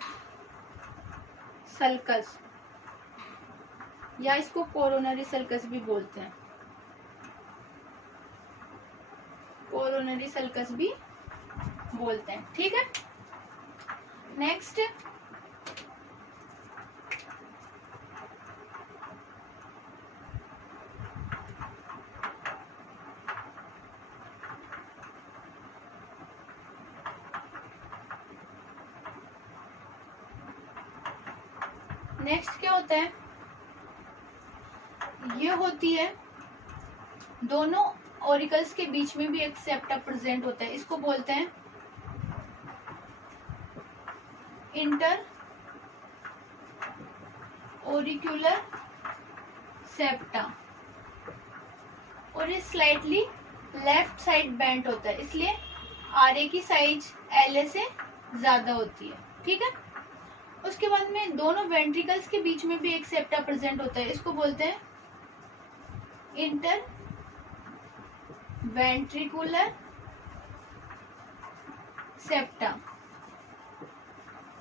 sulcus, या इसको कोरोनरी सल्कस भी बोलते हैं, कोरोनरी सल्कस भी बोलते हैं। ठीक है, नेक्स्ट क्या होता है, ये होती है दोनों ऑरिकल्स के बीच में भी एक सेप्टा प्रेजेंट होता है, इसको बोलते हैं इंटर ऑरिक्यूलर सेप्टा, और ये स्लाइटली लेफ्ट साइड बेंट होता है, इसलिए आरए की साइज एलए से ज्यादा होती है। ठीक है, उसके बाद में दोनों वेंट्रिकल्स के बीच में भी एक सेप्टा प्रेजेंट होता है, इसको बोलते हैं इंटर वेंट्रिकुलर सेप्टा।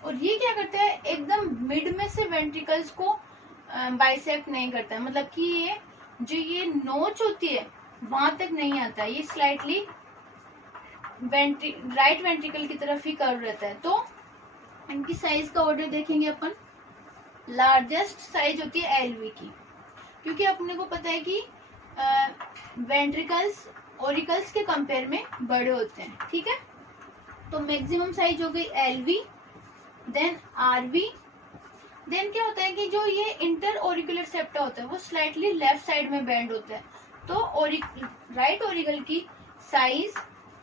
और ये क्या करता है, एकदम मिड में से वेंट्रिकल्स को बाइसेक्ट नहीं करता है, मतलब कि ये जो ये नोच होती है वहां तक नहीं आता, ये स्लाइटली राइट वेंट्रिकल की तरफ ही कर्व रहता है। तो इनकी साइज का ऑर्डर देखेंगे अपन, लार्जेस्ट साइज होती है एलवी की, क्योंकि अपने को पता है कि वेंट्रिकल्स ऑरिकल्स के कंपेयर में बड़े होते हैं। ठीक है, तो मैक्सिमम साइज हो गई एलवी, देन आरवी, देन क्या होता है कि जो ये इंटर ऑरिकुलर सेप्टा होता है वो स्लाइटली लेफ्ट साइड में बेंड होता है, तो राइट ऑरिकल की साइज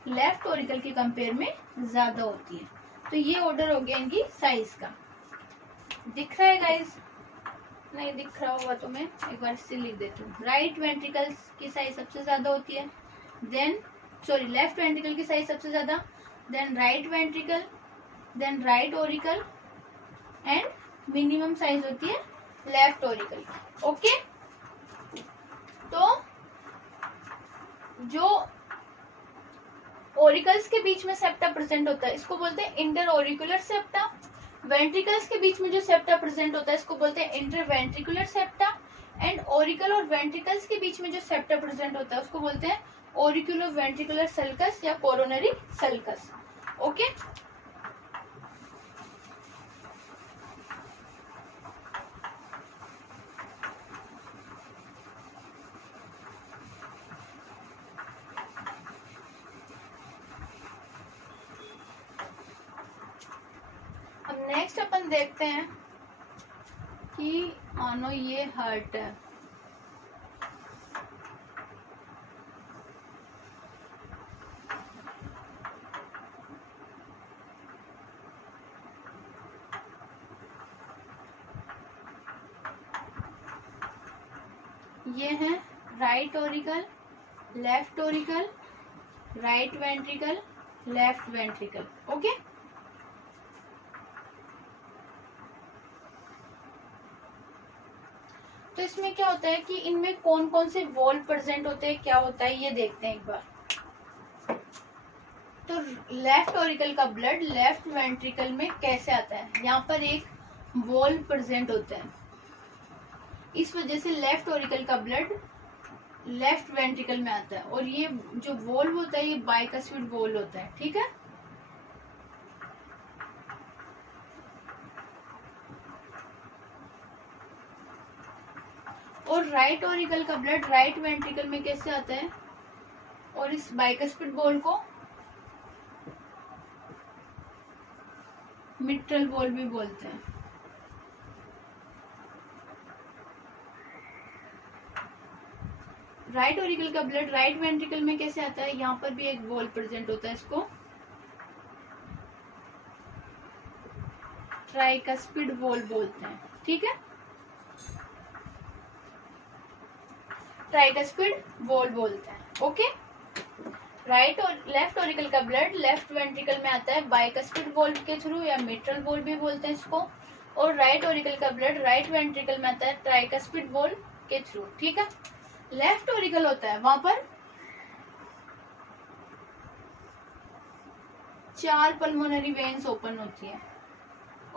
लेफ्ट ऑरिकल के कंपेयर में ज्यादा होती है। तो ये ऑर्डर हो गया इनकी साइज का। दिख रहा है गाइस? नहीं दिख रहा होगा तो मैं एक बार इससे लिख देती हूँ। राइट वेंट्रिकल्स की साइज सबसे ज्यादा होती है, देन लेफ्ट वेंट्रिकल की साइज सबसे ज्यादा, then right ventricle, then right auricle, and minimum size होती है लेफ्ट ऑरिकल की। ओके, तो जो ऑरिकल्स के बीच में सेप्टा प्रेजेंट होता है इसको बोलते हैं इंटर ऑरिकुलर सेप्टा, वेंट्रिकल्स के बीच में जो सेप्टा प्रेजेंट होता है इसको बोलते हैं inter ventricular septa, and auricle और वेंट्रिकल्स के बीच में जो सेप्टा प्रेजेंट होता है उसको बोलते हैं ऑरिकुलो वेंट्रिकुलर सल्कस या कोरोनरी सल्कस। ओके, अब नेक्स्ट अपन देखते हैं कि मानो ये हार्ट है, ये है right auricle, left auricle, right ventricle, left ventricle. Okay, तो इसमें क्या होता है कि इनमें कौन कौन से वॉल प्रेजेंट होते हैं, क्या होता है ये देखते हैं एक बार। तो लेफ्ट ऑरिकल का ब्लड लेफ्ट वेंट्रिकल में कैसे आता है, यहाँ पर एक वॉल प्रेजेंट होता है, इस वजह से लेफ्ट ऑरिकल का ब्लड लेफ्ट वेंट्रिकल में आता है, और ये जो वॉल होता है ये बाइकस्फीड वॉल होता है। ठीक है, और राइट ऑरिकल का ब्लड राइट वेंट्रिकल में कैसे आता है, और इस बाइकस्फीड वॉल को मिट्रल वॉल भी बोलते हैं। राइट ऑरिकल का ब्लड राइट वेंट्रिकल में कैसे आता है, यहाँ पर भी एक वॉल प्रेजेंट होता है, इसको ट्राइकस्पिड वॉल बोलते हैं। ठीक है, ट्राइकस्पिड वॉल बोलते हैं। ओके, राइट और लेफ्ट ऑरिकल का ब्लड लेफ्ट वेंट्रिकल में आता है बाइकस्पिड वॉल के थ्रू, या मिट्रल वॉल भी बोलते हैं इसको, और राइट ऑरिकल का ब्लड राइट वेंट्रिकल में आता है ट्राइकस्पिड वॉल के थ्रू। ठीक है, लेफ्ट ऑरिकल होता है, वहां पर 4 पल्मोनरी वेन्स ओपन होती है।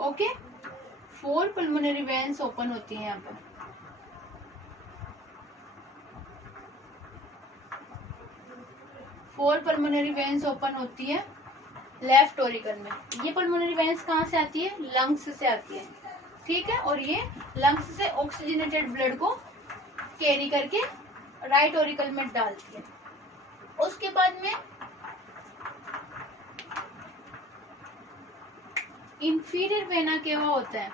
ओके, 4 पल्मोनरी वेन्स ओपन होती है यहाँ पर। फोर पल्मोनरी वेन्स ओपन होती है लेफ्ट ऑरिकल में। ये पल्मोनरी वेन्स कहाँ से आती है? लंग्स से आती है। ठीक है, और ये लंग्स से ऑक्सीजनेटेड ब्लड को कैरी करके राइट ऑरिकल में डालती है। उसके बाद में इंफीरियर वेना केवा होता है।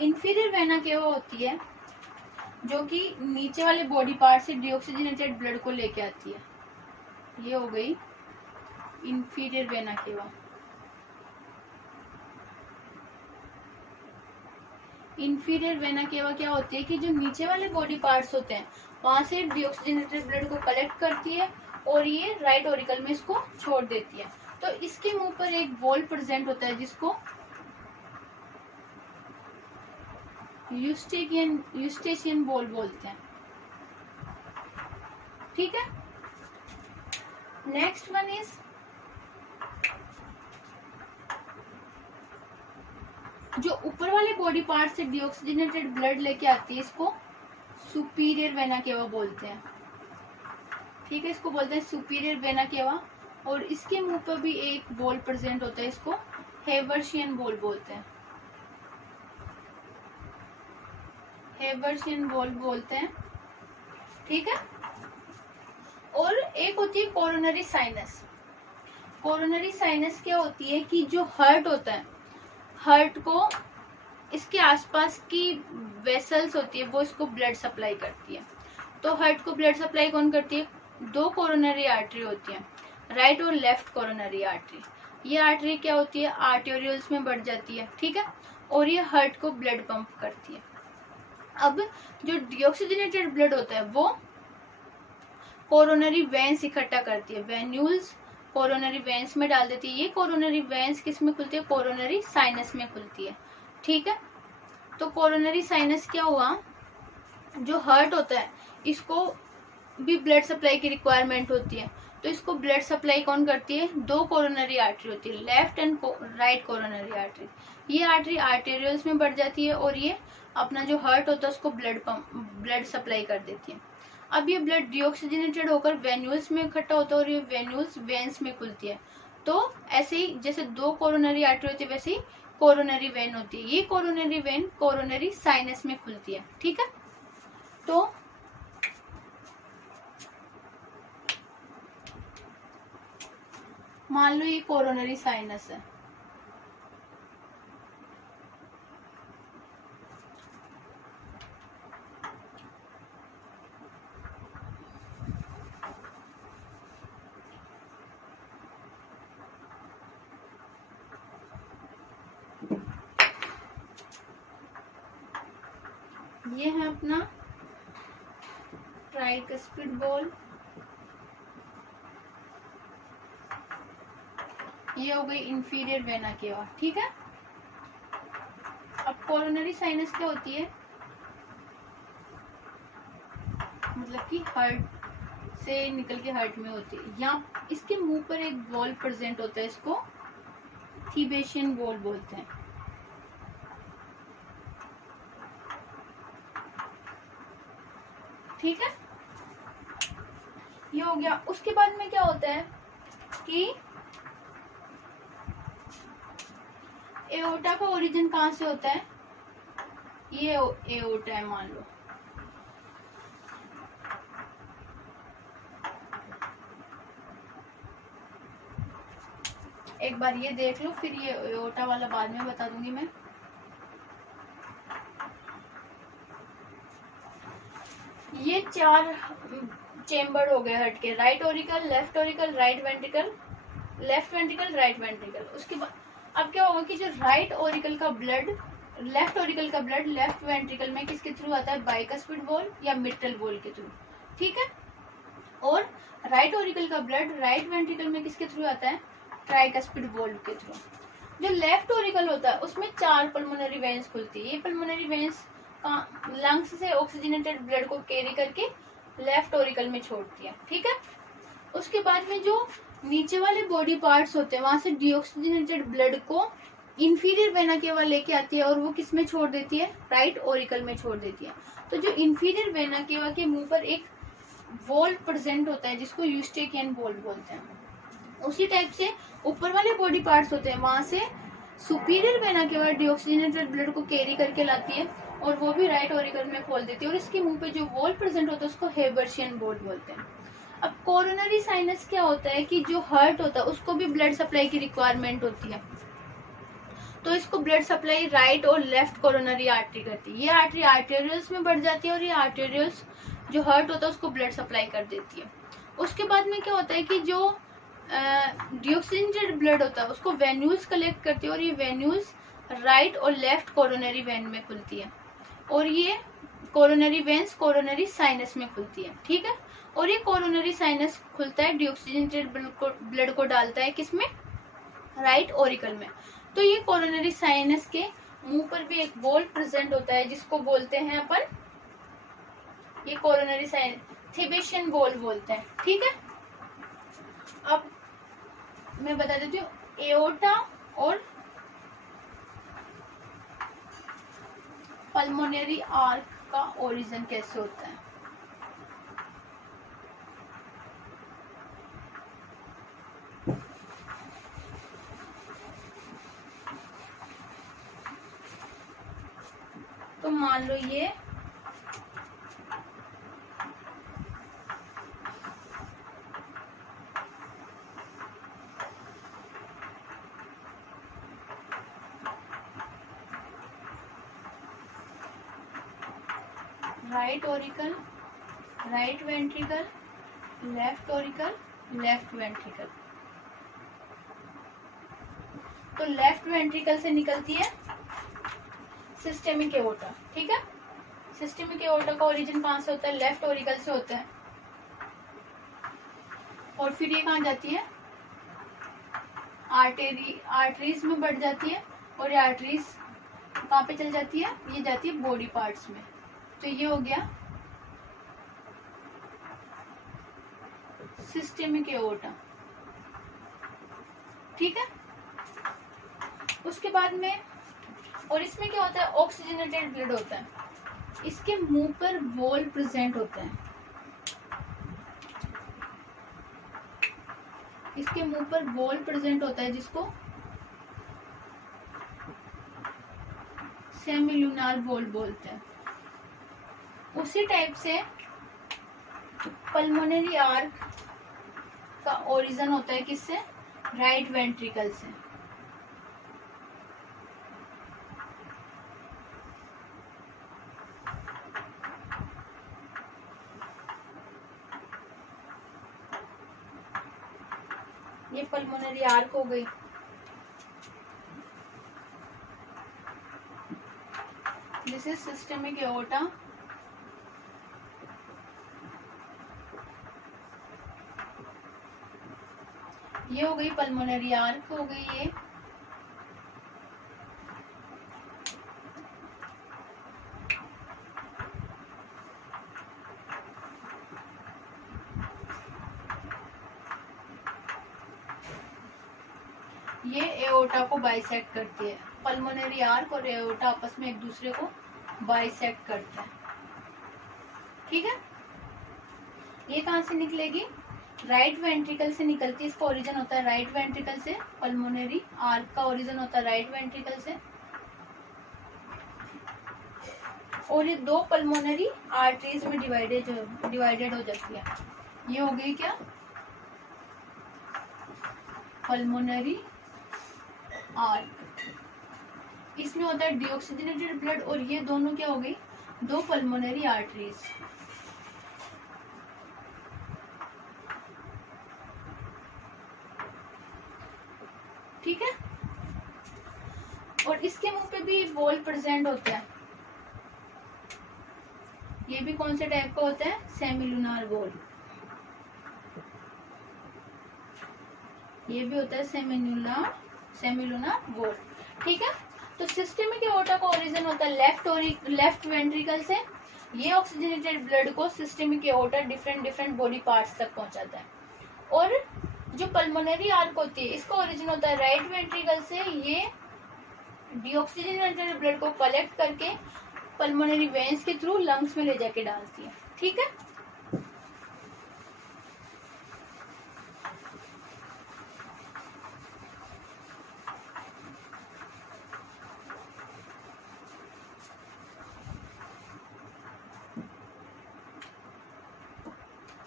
इंफीरियर वेना केवा होती है जो कि नीचे वाले बॉडी पार्ट से डीऑक्सीजनेटेड ब्लड को लेके आती है। ये हो गई इंफीरियर वेना केवा। इंफीरियर वेना केवा क्या होती है कि जो नीचे वाले बॉडी पार्ट्स होते हैं वहां से डीऑक्सीजनेटेड ब्लड को कलेक्ट करती है और ये राइट ऑरिकल में इसको छोड़ देती है। तो इसके मुंह पर एक वॉल प्रेजेंट होता है जिसको यूस्टेशियन वॉल बोलते हैं। ठीक है, नेक्स्ट वन इज जो ऊपर वाले बॉडी पार्ट से डीऑक्सीजनेटेड ब्लड लेके आती है इसको सुपीरियर वेना केवा बोलते हैं। ठीक है, इसको बोलते हैं सुपीरियर वेना केवा। और इसके मुंह पर भी एक वॉल प्रेजेंट होता है, इसको हेवर्शियन वॉल बोलते हैं। हेवर्शियन वॉल बोलते हैं। ठीक है, और एक होती है कोरोनरी साइनस। कोरोनरी साइनस क्या होती है कि जो हार्ट होता है, हार्ट को इसके आसपास की वेसल्स होती है वो इसको ब्लड सप्लाई करती है। तो हार्ट को ब्लड सप्लाई कौन करती है? 2 कोरोनरी आर्टरी होती है, राइट और लेफ्ट कोरोनरी आर्टरी। ये आर्टरी क्या होती है? आर्टेरियल्स में बढ़ जाती है। ठीक है, और ये हार्ट को ब्लड पंप करती है। अब जो डीऑक्सीजनेटेड ब्लड होता है वो कोरोनरी वेन्स इकट्ठा करती है, वेन्यूल्स कोरोनरी वेन्स में डाल देती है। ये कोरोनरी वेन्स किस में खुलती है? कोरोनरी साइनस में खुलती है। ठीक है, तो कोरोनरी साइनस क्या हुआ? जो हार्ट होता है इसको भी ब्लड सप्लाई की रिक्वायरमेंट होती है, तो इसको ब्लड सप्लाई कौन करती है? 2 कोरोनरी आर्टरी होती है, left and right coronary artery. ये आर्टरी आर्टेरियल्स में बढ़ जाती है और ये अपना जो हार्ट होता है उसको ब्लड सप्लाई कर देती है। अब ये ब्लड डीऑक्सीजनेटेड होकर वेन्यूल्स में इकट्ठा होता है और ये वेन्यूल्स वेन्स में खुलती है। तो ऐसे ही जैसे 2 कोरोनरी आर्टरी होती है वैसे ही कोरोनरी वेन होती है। ये कोरोनरी वेन कोरोनरी साइनस में खुलती है। ठीक है, तो मान लो ये कोरोनरी साइनस है। ये है अपना ट्राइकस्पिड वॉल। ये हो गई इंफीरियर वेना केवा। ठीक है, अब कोरोनरी साइनस क्या होती है? मतलब कि हार्ट से निकल के हार्ट में होती है। यहाँ इसके मुंह पर एक वॉल प्रेजेंट होता है, इसको थीबेशियन वॉल बोलते हैं। ठीक है, ये हो गया। उसके बाद में क्या होता है कि एओर्टा का ओरिजिन कहाँ से होता है? ये एओर्टा है मान लो। एक बार ये देख लो, फिर ये एओर्टा वाला बाद में बता दूंगी मैं। ये 4 चेम्बर हो गए हार्ट के, right auricle, left auricle, right ventricle, left ventricle, right ventricle. उसके बाद अब क्या होगा कि जो राइट ऑरिकल का ब्लड, लेफ्ट ऑरिकल का ब्लड लेफ्ट वेंट्रिकल में किसके थ्रू आता है? बाइकस्पिड वॉल या मिट्रल वॉल के थ्रू। ठीक है, और राइट ऑरिकल का ब्लड राइट वेंट्रिकल में किसके थ्रू आता है? ट्राइकस्पिड वॉल्व के थ्रू। जो लेफ्ट ऑरिकल होता है उसमें 4 पल्मोनरी वेन्स खुलती है। ये पल्मोनरी वेन्स लंग्स से ऑक्सीजनेटेड ब्लड को कैरी करके लेफ्ट ऑरिकल में छोड़ती है। ठीक है, उसके बाद में जो नीचे वाले बॉडी पार्ट्स होते हैं वहां से डीऑक्सीजनेटेड ब्लड को इंफीरियर वेना केवा लेके आती है और वो किस में छोड़ देती है, राइट ऑरिकल में छोड़ देती है। तो जो इंफीरियर वेना केवा के मुंह पर एक वॉल्व प्रेजेंट होता है जिसको यूस्टेकियन वॉल्व बोलते हैं, उसी टाइप से ऊपर वाले बॉडी पार्ट्स होते हैं वहां से सुपीरियर वेना केवा डीऑक्सीजनेटेड ब्लड को कैरी करके लाती है और वो भी राइट ऑरिकल में खोल देती है और इसके मुंह पे जो वॉल्व प्रेजेंट होता है उसको हेबर्शियन वॉल्व बोलते हैं। अब कोरोनरी साइनस क्या होता है कि जो हार्ट होता है उसको भी ब्लड सप्लाई की रिक्वायरमेंट होती है, तो इसको ब्लड सप्लाई राइट और लेफ्ट कोरोनरी आर्टरी करती है। ये आर्टरी आर्टेरियल्स में बढ़ जाती है और ये आर्टेरियल्स जो हार्ट होता है उसको ब्लड सप्लाई कर देती है। उसके बाद में क्या होता है कि जो डीऑक्सीजनेटेड ब्लड होता है उसको वेन्यूल्स कलेक्ट करती है और ये वेन्यूल्स राइट और लेफ्ट कोरोनरी वेन में खुलती है और ये कोरोनरी वेन्स कोरोनरी साइनस में खुलती है। ठीक है, और ये कोरोनरी साइनस खुलता है डीऑक्सीजनेटेड ब्लड को डालता है किसमें, राइट ऑरिकल में। तो ये कोरोनरी साइनस के मुंह पर भी एक वॉल्व प्रेजेंट होता है जिसको बोलते हैं अपन, ये कोरोनरी साइनस थिबेशियन वॉल्व बोलते हैं। ठीक है, अब मैं बता देती हूँ एओर्टा और पल्मोनरी आर्क का ओरिजिन कैसे होता है। तो मान लो ये right auricle, right ventricle, left auricle, left ventricle. तो लेफ्ट वेंट्रिकल से निकलती है सिस्टेमिक एओर्टा। ठीक है, सिस्टेमिक एओर्टा का ओरिजिन कहाँ से होता है, लेफ्ट ऑरिकल से होता है और फिर ये कहाँ जाती है, आर्टरीज में बढ़ जाती है और ये आर्टरीज कहाँ पे चल जाती है, ये जाती है बॉडी पार्ट्स में। तो ये हो गया सिस्टेमिक एओर्टा। ठीक है, उसके बाद में और इसमें क्या होता है, ऑक्सीजनेटेड ब्लड होता है, इसके मुंह पर वॉल्व प्रेजेंट होता है, इसके मुंह पर वॉल्व प्रेजेंट होता है जिसको सेमिल्यूनार वॉल्व बोलते हैं। उसी टाइप से पल्मोनरी आर्क का ओरिजिन होता है किससे, राइट वेंट्रिकल से। ये पल्मोनरी आर्क हो गई। This is systemic aorta. ये हो गई पल्मोनरी आर्क हो गई ये। ये एओर्टा को बाइसेक्ट करती है, पल्मोनरी आर्क और एओर्टा आपस में एक दूसरे को बाइसेक्ट करते हैं। ठीक है, ये कहां से निकलेगी, राइट वेंट्रिकल से निकलती है, इसका ओरिजिन होता है राइट वेंट्रिकल से। पल्मोनरी आर्क का ओरिजिन होता है राइट वेंट्रिकल से और ये दो पल्मोनरी आर्टरीज में डिवाइडेड हो जाती है। ये हो गई क्या, पल्मोनरी आर्क। इसमें होता है डीऑक्सीजनेटेड ब्लड और ये दोनों क्या हो गई, दो पल्मोनरी आर्टरीज। ठीक है, और इसके मुंह पे भी वॉल्व प्रेजेंट होता है। ये भी कौन से टाइप का होता है, सेमिलुनार वॉल्व। ये भी होता है सेमिलुनार वॉल। ठीक है, तो सिस्टेमिक एओर्टा का ओरिजिन होता है लेफ्ट वेंट्रिकल से। ये ऑक्सीजनेटेड ब्लड को systemic aorta different body parts तक पहुंचाता है। और जो पल्मोनरी आर्क होती है इसका ओरिजिन होता है राइट वेंट्रिकल से। ये डीऑक्सीजनेटेड ब्लड को कलेक्ट करके पल्मोनरी वेन्स के थ्रू लंग्स में ले जाके डालती है। ठीक है,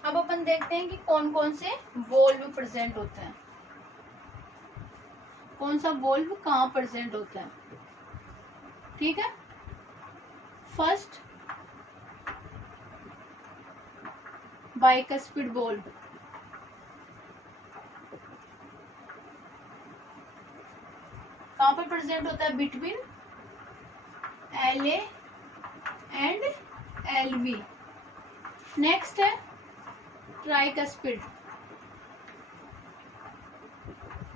अब अपन देखते हैं कि कौन कौन से वोल्व प्रेजेंट होते हैं, कौन सा वोल्व कहाँ प्रेजेंट होता है। ठीक है, फर्स्ट बाइकस्पिड वोल्व। कहाँ पर प्रेजेंट होता है? Between LA and LV। Next है ट्राइकस्पिड।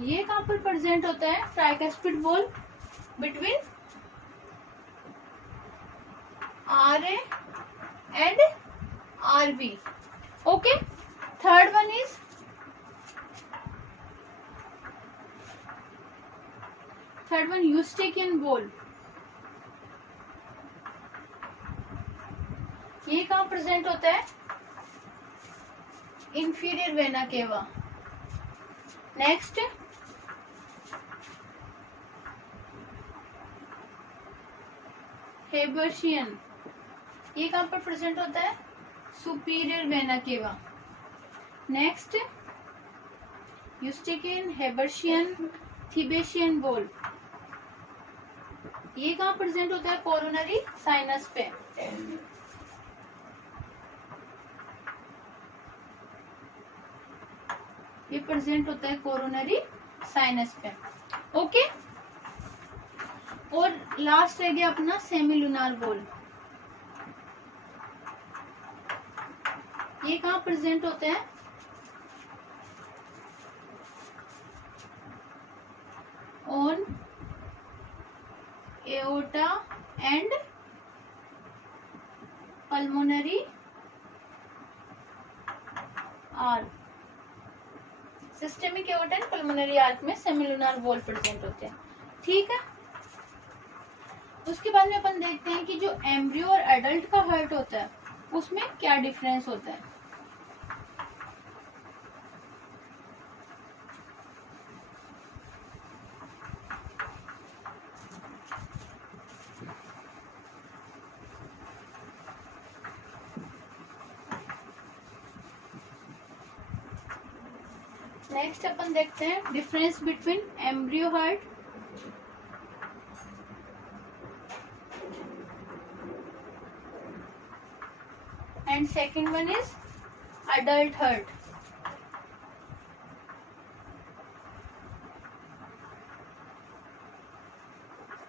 ये कहाँ पर प्रेजेंट होता है? Tricuspid valve between RA and RV। Okay, third one is eustachian valve. ये कहाँ प्रेजेंट होता है? Inferior vena cava. नेक्स्ट हेबर्शियन। ये कहाँ पर प्रेजेंट होता है? Superior vena cava. Next eustachian, हेबर्शियन, थिबेशियन वोल्व। ये कहाँ प्रेजेंट होता है? कोरोनरी साइनस पे। ये प्रेजेंट होता है कोरोनरी साइनस पे। ओके, और लास्ट रह गया अपना सेमिलुनार वोल्व। ये कहाँ प्रेजेंट होते हैं? On aorta and pulmonary arc. Systemic aorta and pulmonary arc में सेमिलुनार वोल्व प्रेजेंट होते हैं। ठीक है, उसके बाद में अपन देखते हैं कि जो एम्ब्रियो और एडल्ट का हार्ट होता है उसमें क्या डिफरेंस होता है। नेक्स्ट अपन देखते हैं difference between embryo heart and second one is adult heart.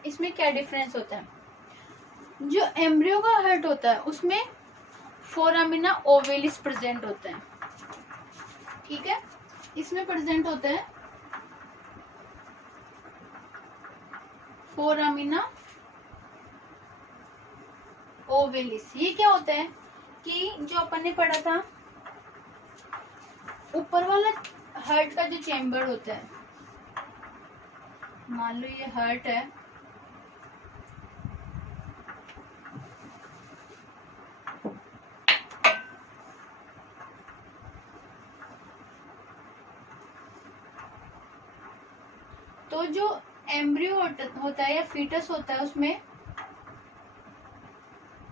इसमें क्या डिफरेंस होता है? जो एम्ब्रियो का हार्ट होता है उसमें फोरामिना ओवेलिस प्रेजेंट होता है। ठीक है, इसमें प्रेजेंट होता है फोरामिना ओवेलिस। ये क्या होता है कि जो अपन ने पढ़ा था ऊपर वाला हार्ट का जो चेम्बर होता है, मान लो ये हार्ट है, तो जो एम्ब्रियो होता है या फीटस होता है उसमें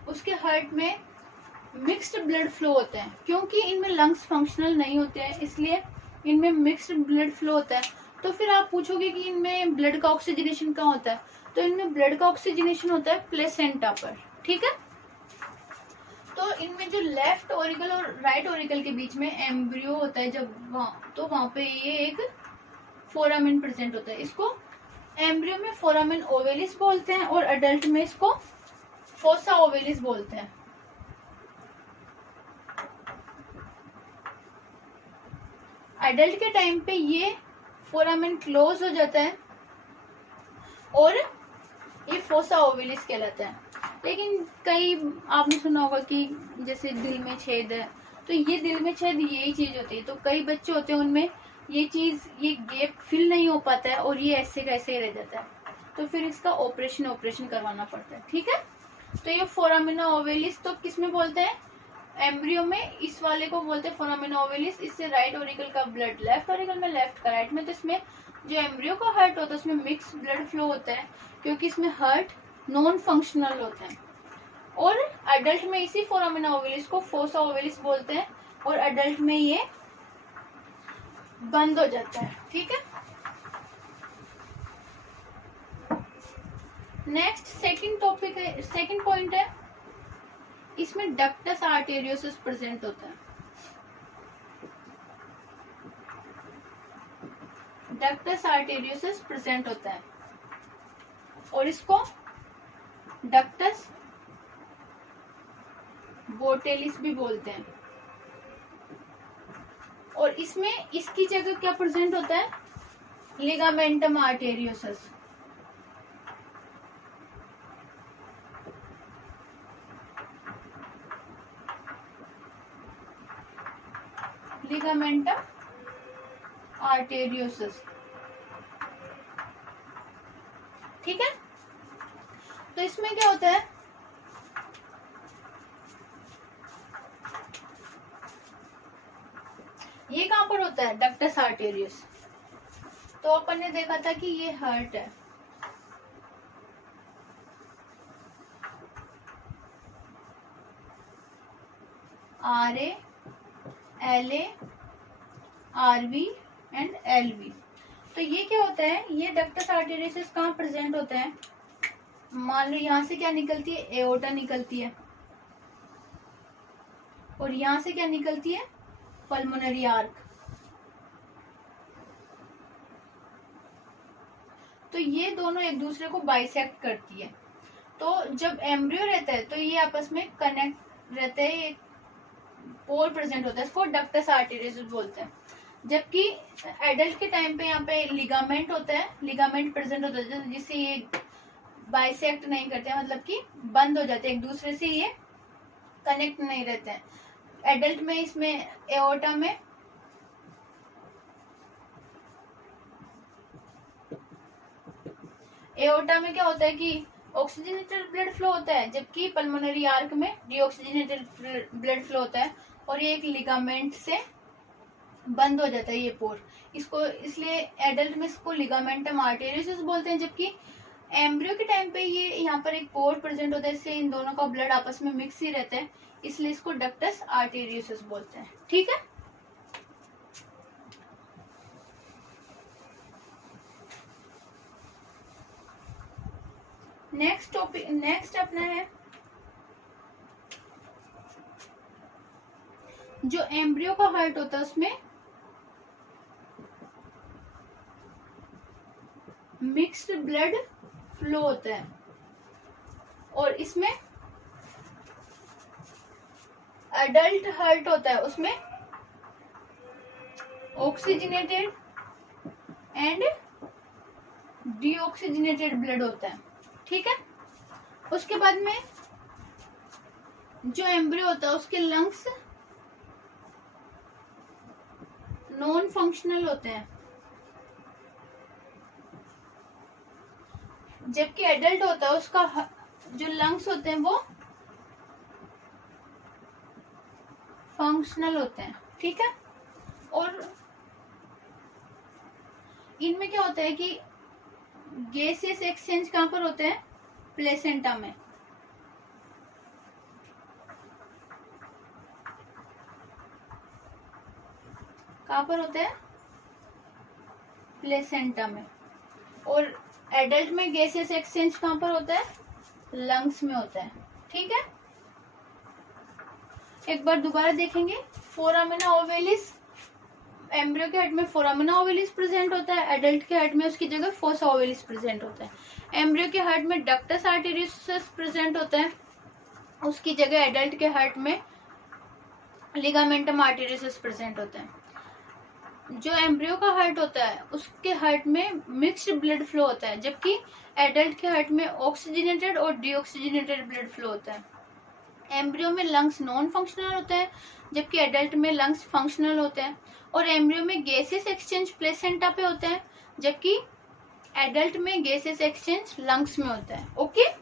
उसके हार्ट में मिक्स्ड ब्लड फ्लो होता है, क्योंकि इनमें लंग्स फंक्शनल नहीं होते हैं इसलिए इनमें मिक्स्ड ब्लड फ्लो होता है। तो फिर आप पूछोगे कि इनमें ब्लड का ऑक्सीजनेशन कहाँ होता है, तो इनमें ब्लड का ऑक्सीजनेशन होता है प्लेसेंटा पर। ठीक है, तो इनमें जो लेफ्ट ओरिकल और राइट ओरिकल के बीच में एम्ब्रियो होता है जब वहां पे ये एक फोरामिन प्रेजेंट होता है। इसको एम्ब्रियो में फोरामिन ओवेलिस बोलते हैं और अडल्ट में इसको फोसा ओवेलिस बोलते हैं। एडल्ट के टाइम पे ये फोरामेन क्लोज हो जाता है और ये फोसा ओविलिस कहलाता है। लेकिन कई आपने सुना होगा कि जैसे दिल में छेद है, तो ये दिल में छेद यही चीज होती है। तो कई बच्चे होते हैं उनमें ये चीज, ये गैप फिल नहीं हो पाता है और ये ऐसे का ऐसे ही रह जाता है, तो फिर इसका ऑपरेशन करवाना पड़ता है। ठीक है, तो ये फोरामिना ओविलिस तो किस में बोलते हैं, एम्ब्रियो में, इस वाले को बोलते हैं फोरामिना ओविलिस। इससे राइट ऑरिकल का ब्लड लेफ्ट ऑरिकल में, लेफ्ट का राइट में। तो इसमें जो एम्ब्रियो का हार्ट होता है उसमें मिक्स ब्लड फ्लो होता है, क्योंकि इसमें हार्ट नॉन फंक्शनल होता है। और अडल्ट में इसी फोरामिना ओविलिस को फोसा ओविलिस बोलते हैं, और अडल्ट में ये बंद हो जाता है। ठीक है, नेक्स्ट सेकंड टॉपिक है, सेकंड पॉइंट है, इसमें डक्टस आर्टेरियोसिस प्रेजेंट होता है। डक्टस आर्टेरियोसिस प्रेजेंट होता है और इसको डक्टस बोटेलिस भी बोलते हैं। और इसमें इसकी जगह क्या प्रेजेंट होता है, लिगामेंटम आर्टेरियोसिस। Ligamentum arteriosus. ठीक है, तो इसमें क्या होता है, ये कहां पर होता है, डक्टस आर्टेरियस। तो अपन ने देखा था कि ये हार्ट है, R A L A R V and L V. तो ये क्या होता है, ये डक्टस आर्टेरियस कहाँ प्रेजेंट होता है, मान लो यहाँ से क्या निकलती है, एओर्टा निकलती है, और यहाँ से क्या निकलती है, पल्मोनरी आर्क। तो ये दोनों एक दूसरे को बाइसेक्ट करती है। तो जब एम्ब्रियो रहता है तो ये आपस में कनेक्ट रहते हैं, पोर प्रेजेंट होता है, इसको डक्टस आर्टेरियस बोलते हैं। जबकि एडल्ट के टाइम पे यहाँ पे लिगामेंट होता है, लिगामेंट प्रेजेंट होता है, जिससे ये बाइसेक्ट नहीं करते हैं, मतलब कि बंद हो जाते हैं एक दूसरे से, ये कनेक्ट नहीं रहते हैं। एडल्ट में इसमें एओर्टा में क्या होता है कि ऑक्सीजनेटेड ब्लड फ्लो होता है, जबकि पल्मोनरी आर्क में डीऑक्सीजनेटेड ब्लड फ्लो होता है, और ये एक लिगामेंट से बंद हो जाता है ये पोर। इसको इसलिए एडल्ट में इसको लिगामेंटम आर्टेरियोसिस बोलते हैं, जबकि एम्ब्रियो के टाइम पे ये यहाँ पर एक पोर प्रेजेंट होता है, इससे इन दोनों का ब्लड आपस में मिक्स ही रहता है, इसलिए इसको डक्टस आर्टेरियोसिस बोलते हैं। ठीक है, नेक्स्ट टॉपिक, नेक्स्ट अपना है जो एम्ब्रियो का हार्ट होता है उसमें मिक्स्ड ब्लड फ्लो होता है, और इसमें एडल्ट हार्ट होता है उसमें ऑक्सीजनेटेड एंड डीऑक्सीजनेटेड ब्लड होता है। ठीक है, उसके बाद में जो एम्ब्रियो होता है उसके लंग्स नॉन फंक्शनल होते हैं, जबकि एडल्ट होता है उसका जो लंग्स होते हैं वो फंक्शनल होते हैं। ठीक है, और इनमें क्या होता है कि गैसियस एक्सचेंज कहां पर होते हैं, प्लेसेंटा में। कहां पर होते हैं, प्लेसेंटा में। और एडल्ट में गैसियस एक्सचेंज कहां पर होता है, लंग्स में होता है। ठीक है, एक बार दोबारा देखेंगे, फोरामिना ओवेलिस, एम्ब्रियो के हार्ट में फोरामिना ओवेलिस प्रेजेंट होता है, एडल्ट के हार्ट में उसकी जगह फोसा ओवेलिस प्रेजेंट होता है। एम्ब्रियो के हार्ट में डक्टस आर्टेरियोसिस प्रेजेंट होता है, उसकी जगह एडल्ट के हार्ट में लिगामेंटम आर्टेरियोसिस प्रेजेंट होता है। जो एम्ब्रियो का हार्ट होता है उसके हार्ट में मिक्स्ड ब्लड फ्लो होता है, जबकि एडल्ट के हार्ट में ऑक्सीजनेटेड और डीऑक्सीजनेटेड ब्लड फ्लो होता है। एम्ब्रियो में लंग्स नॉन फंक्शनल होते हैं, जबकि एडल्ट में लंग्स फंक्शनल होते हैं। और एम्ब्रियो में गैसेस एक्सचेंज प्लेसेंटा पे होते हैं, जबकि एडल्ट में गैसेस एक्सचेंज लंग्स में होता है। ओके,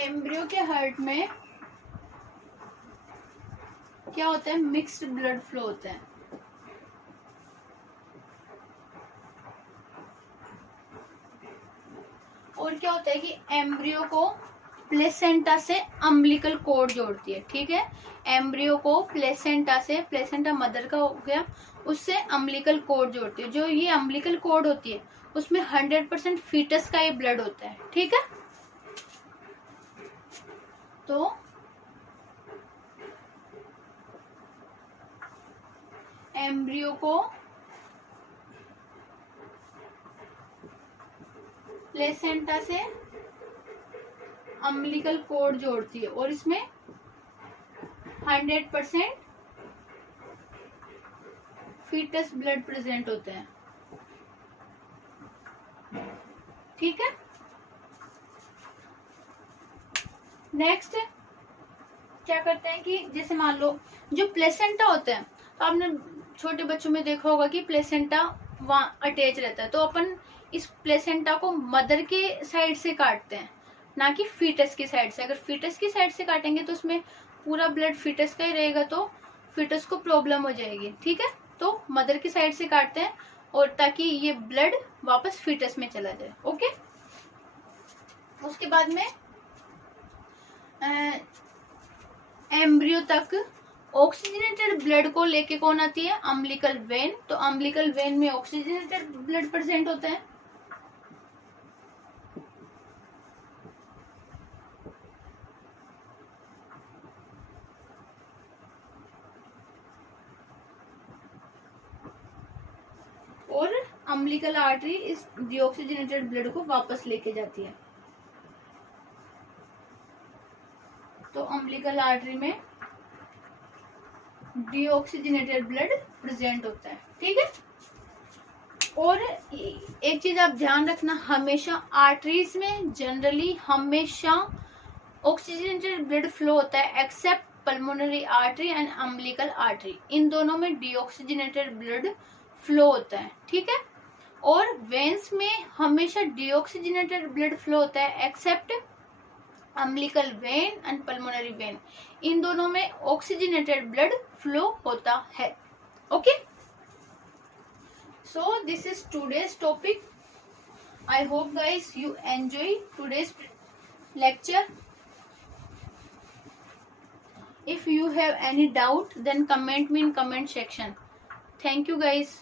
एम्ब्रियो के हार्ट में क्या होता है, मिक्स्ड ब्लड फ्लो होता है। और क्या होता है कि एम्ब्रियो को प्लेसेंटा से अम्बिलिकल कॉर्ड जोड़ती है। ठीक है, एम्ब्रियो को प्लेसेंटा से, प्लेसेंटा मदर का हो गया, उससे अम्बिलिकल कॉर्ड जोड़ती है। जो ये अम्बिलिकल कॉर्ड होती है उसमें 100% फीटस का ये ब्लड होता है। ठीक है, तो एम्ब्रियो को प्लेसेंटा से अम्बिलिकल कॉर्ड जोड़ती है और इसमें 100% फीटस ब्लड प्रेजेंट होते हैं। ठीक है, नेक्स्ट क्या करते हैं कि जैसे मान लो जो प्लेसेंटा होते हैं, तो आपने छोटे बच्चों में देखा होगा कि प्लेसेंटा वहाँ अटैच रहता है, तो अपन इस प्लेसेंटा को मदर के साइड से काटते हैं, ना कि फीटस की साइड से। अगर फीटस की साइड से काटेंगे तो उसमें पूरा ब्लड फीटस का ही रहेगा, तो फीटस को प्रॉब्लम हो जाएगी। ठीक है, तो मदर की साइड से काटते हैं और ताकि ये ब्लड वापस फीटस में चला जाए। ओके, उसके बाद में एम्ब्रियो तक ऑक्सीजनेटेड ब्लड को लेके कौन आती है, अम्बिलिकल वेन। तो अम्बिलिकल वेन में ऑक्सीजनेटेड ब्लड प्रेजेंट होता है। और अम्बिलिकल आर्टरी इस डीऑक्सीजनेटेड ब्लड को वापस लेके जाती है। तो अम्बिलिकल आर्टरी में डीऑक्सीजनेटेड ब्लड प्रेजेंट होता है। ठीक है, और एक चीज आप ध्यान रखना, हमेशा आर्टरीज में जनरली हमेशा ऑक्सीजनेटेड ब्लड फ्लो होता है, except pulmonary artery and umbilical artery. इन दोनों में डीऑक्सीजनेटेड ब्लड फ्लो होता है। ठीक है, और वेन्स में हमेशा डीऑक्सीजनेटेड ब्लड फ्लो होता है, except umbilical vein and pulmonary vein. इन दोनों में ऑक्सीजनेटेड ब्लड फ्लो होता है। Okay, so this is today's topic. I hope guys you enjoy today's lecture. If you have any doubt then comment me in comment section. Thank you guys.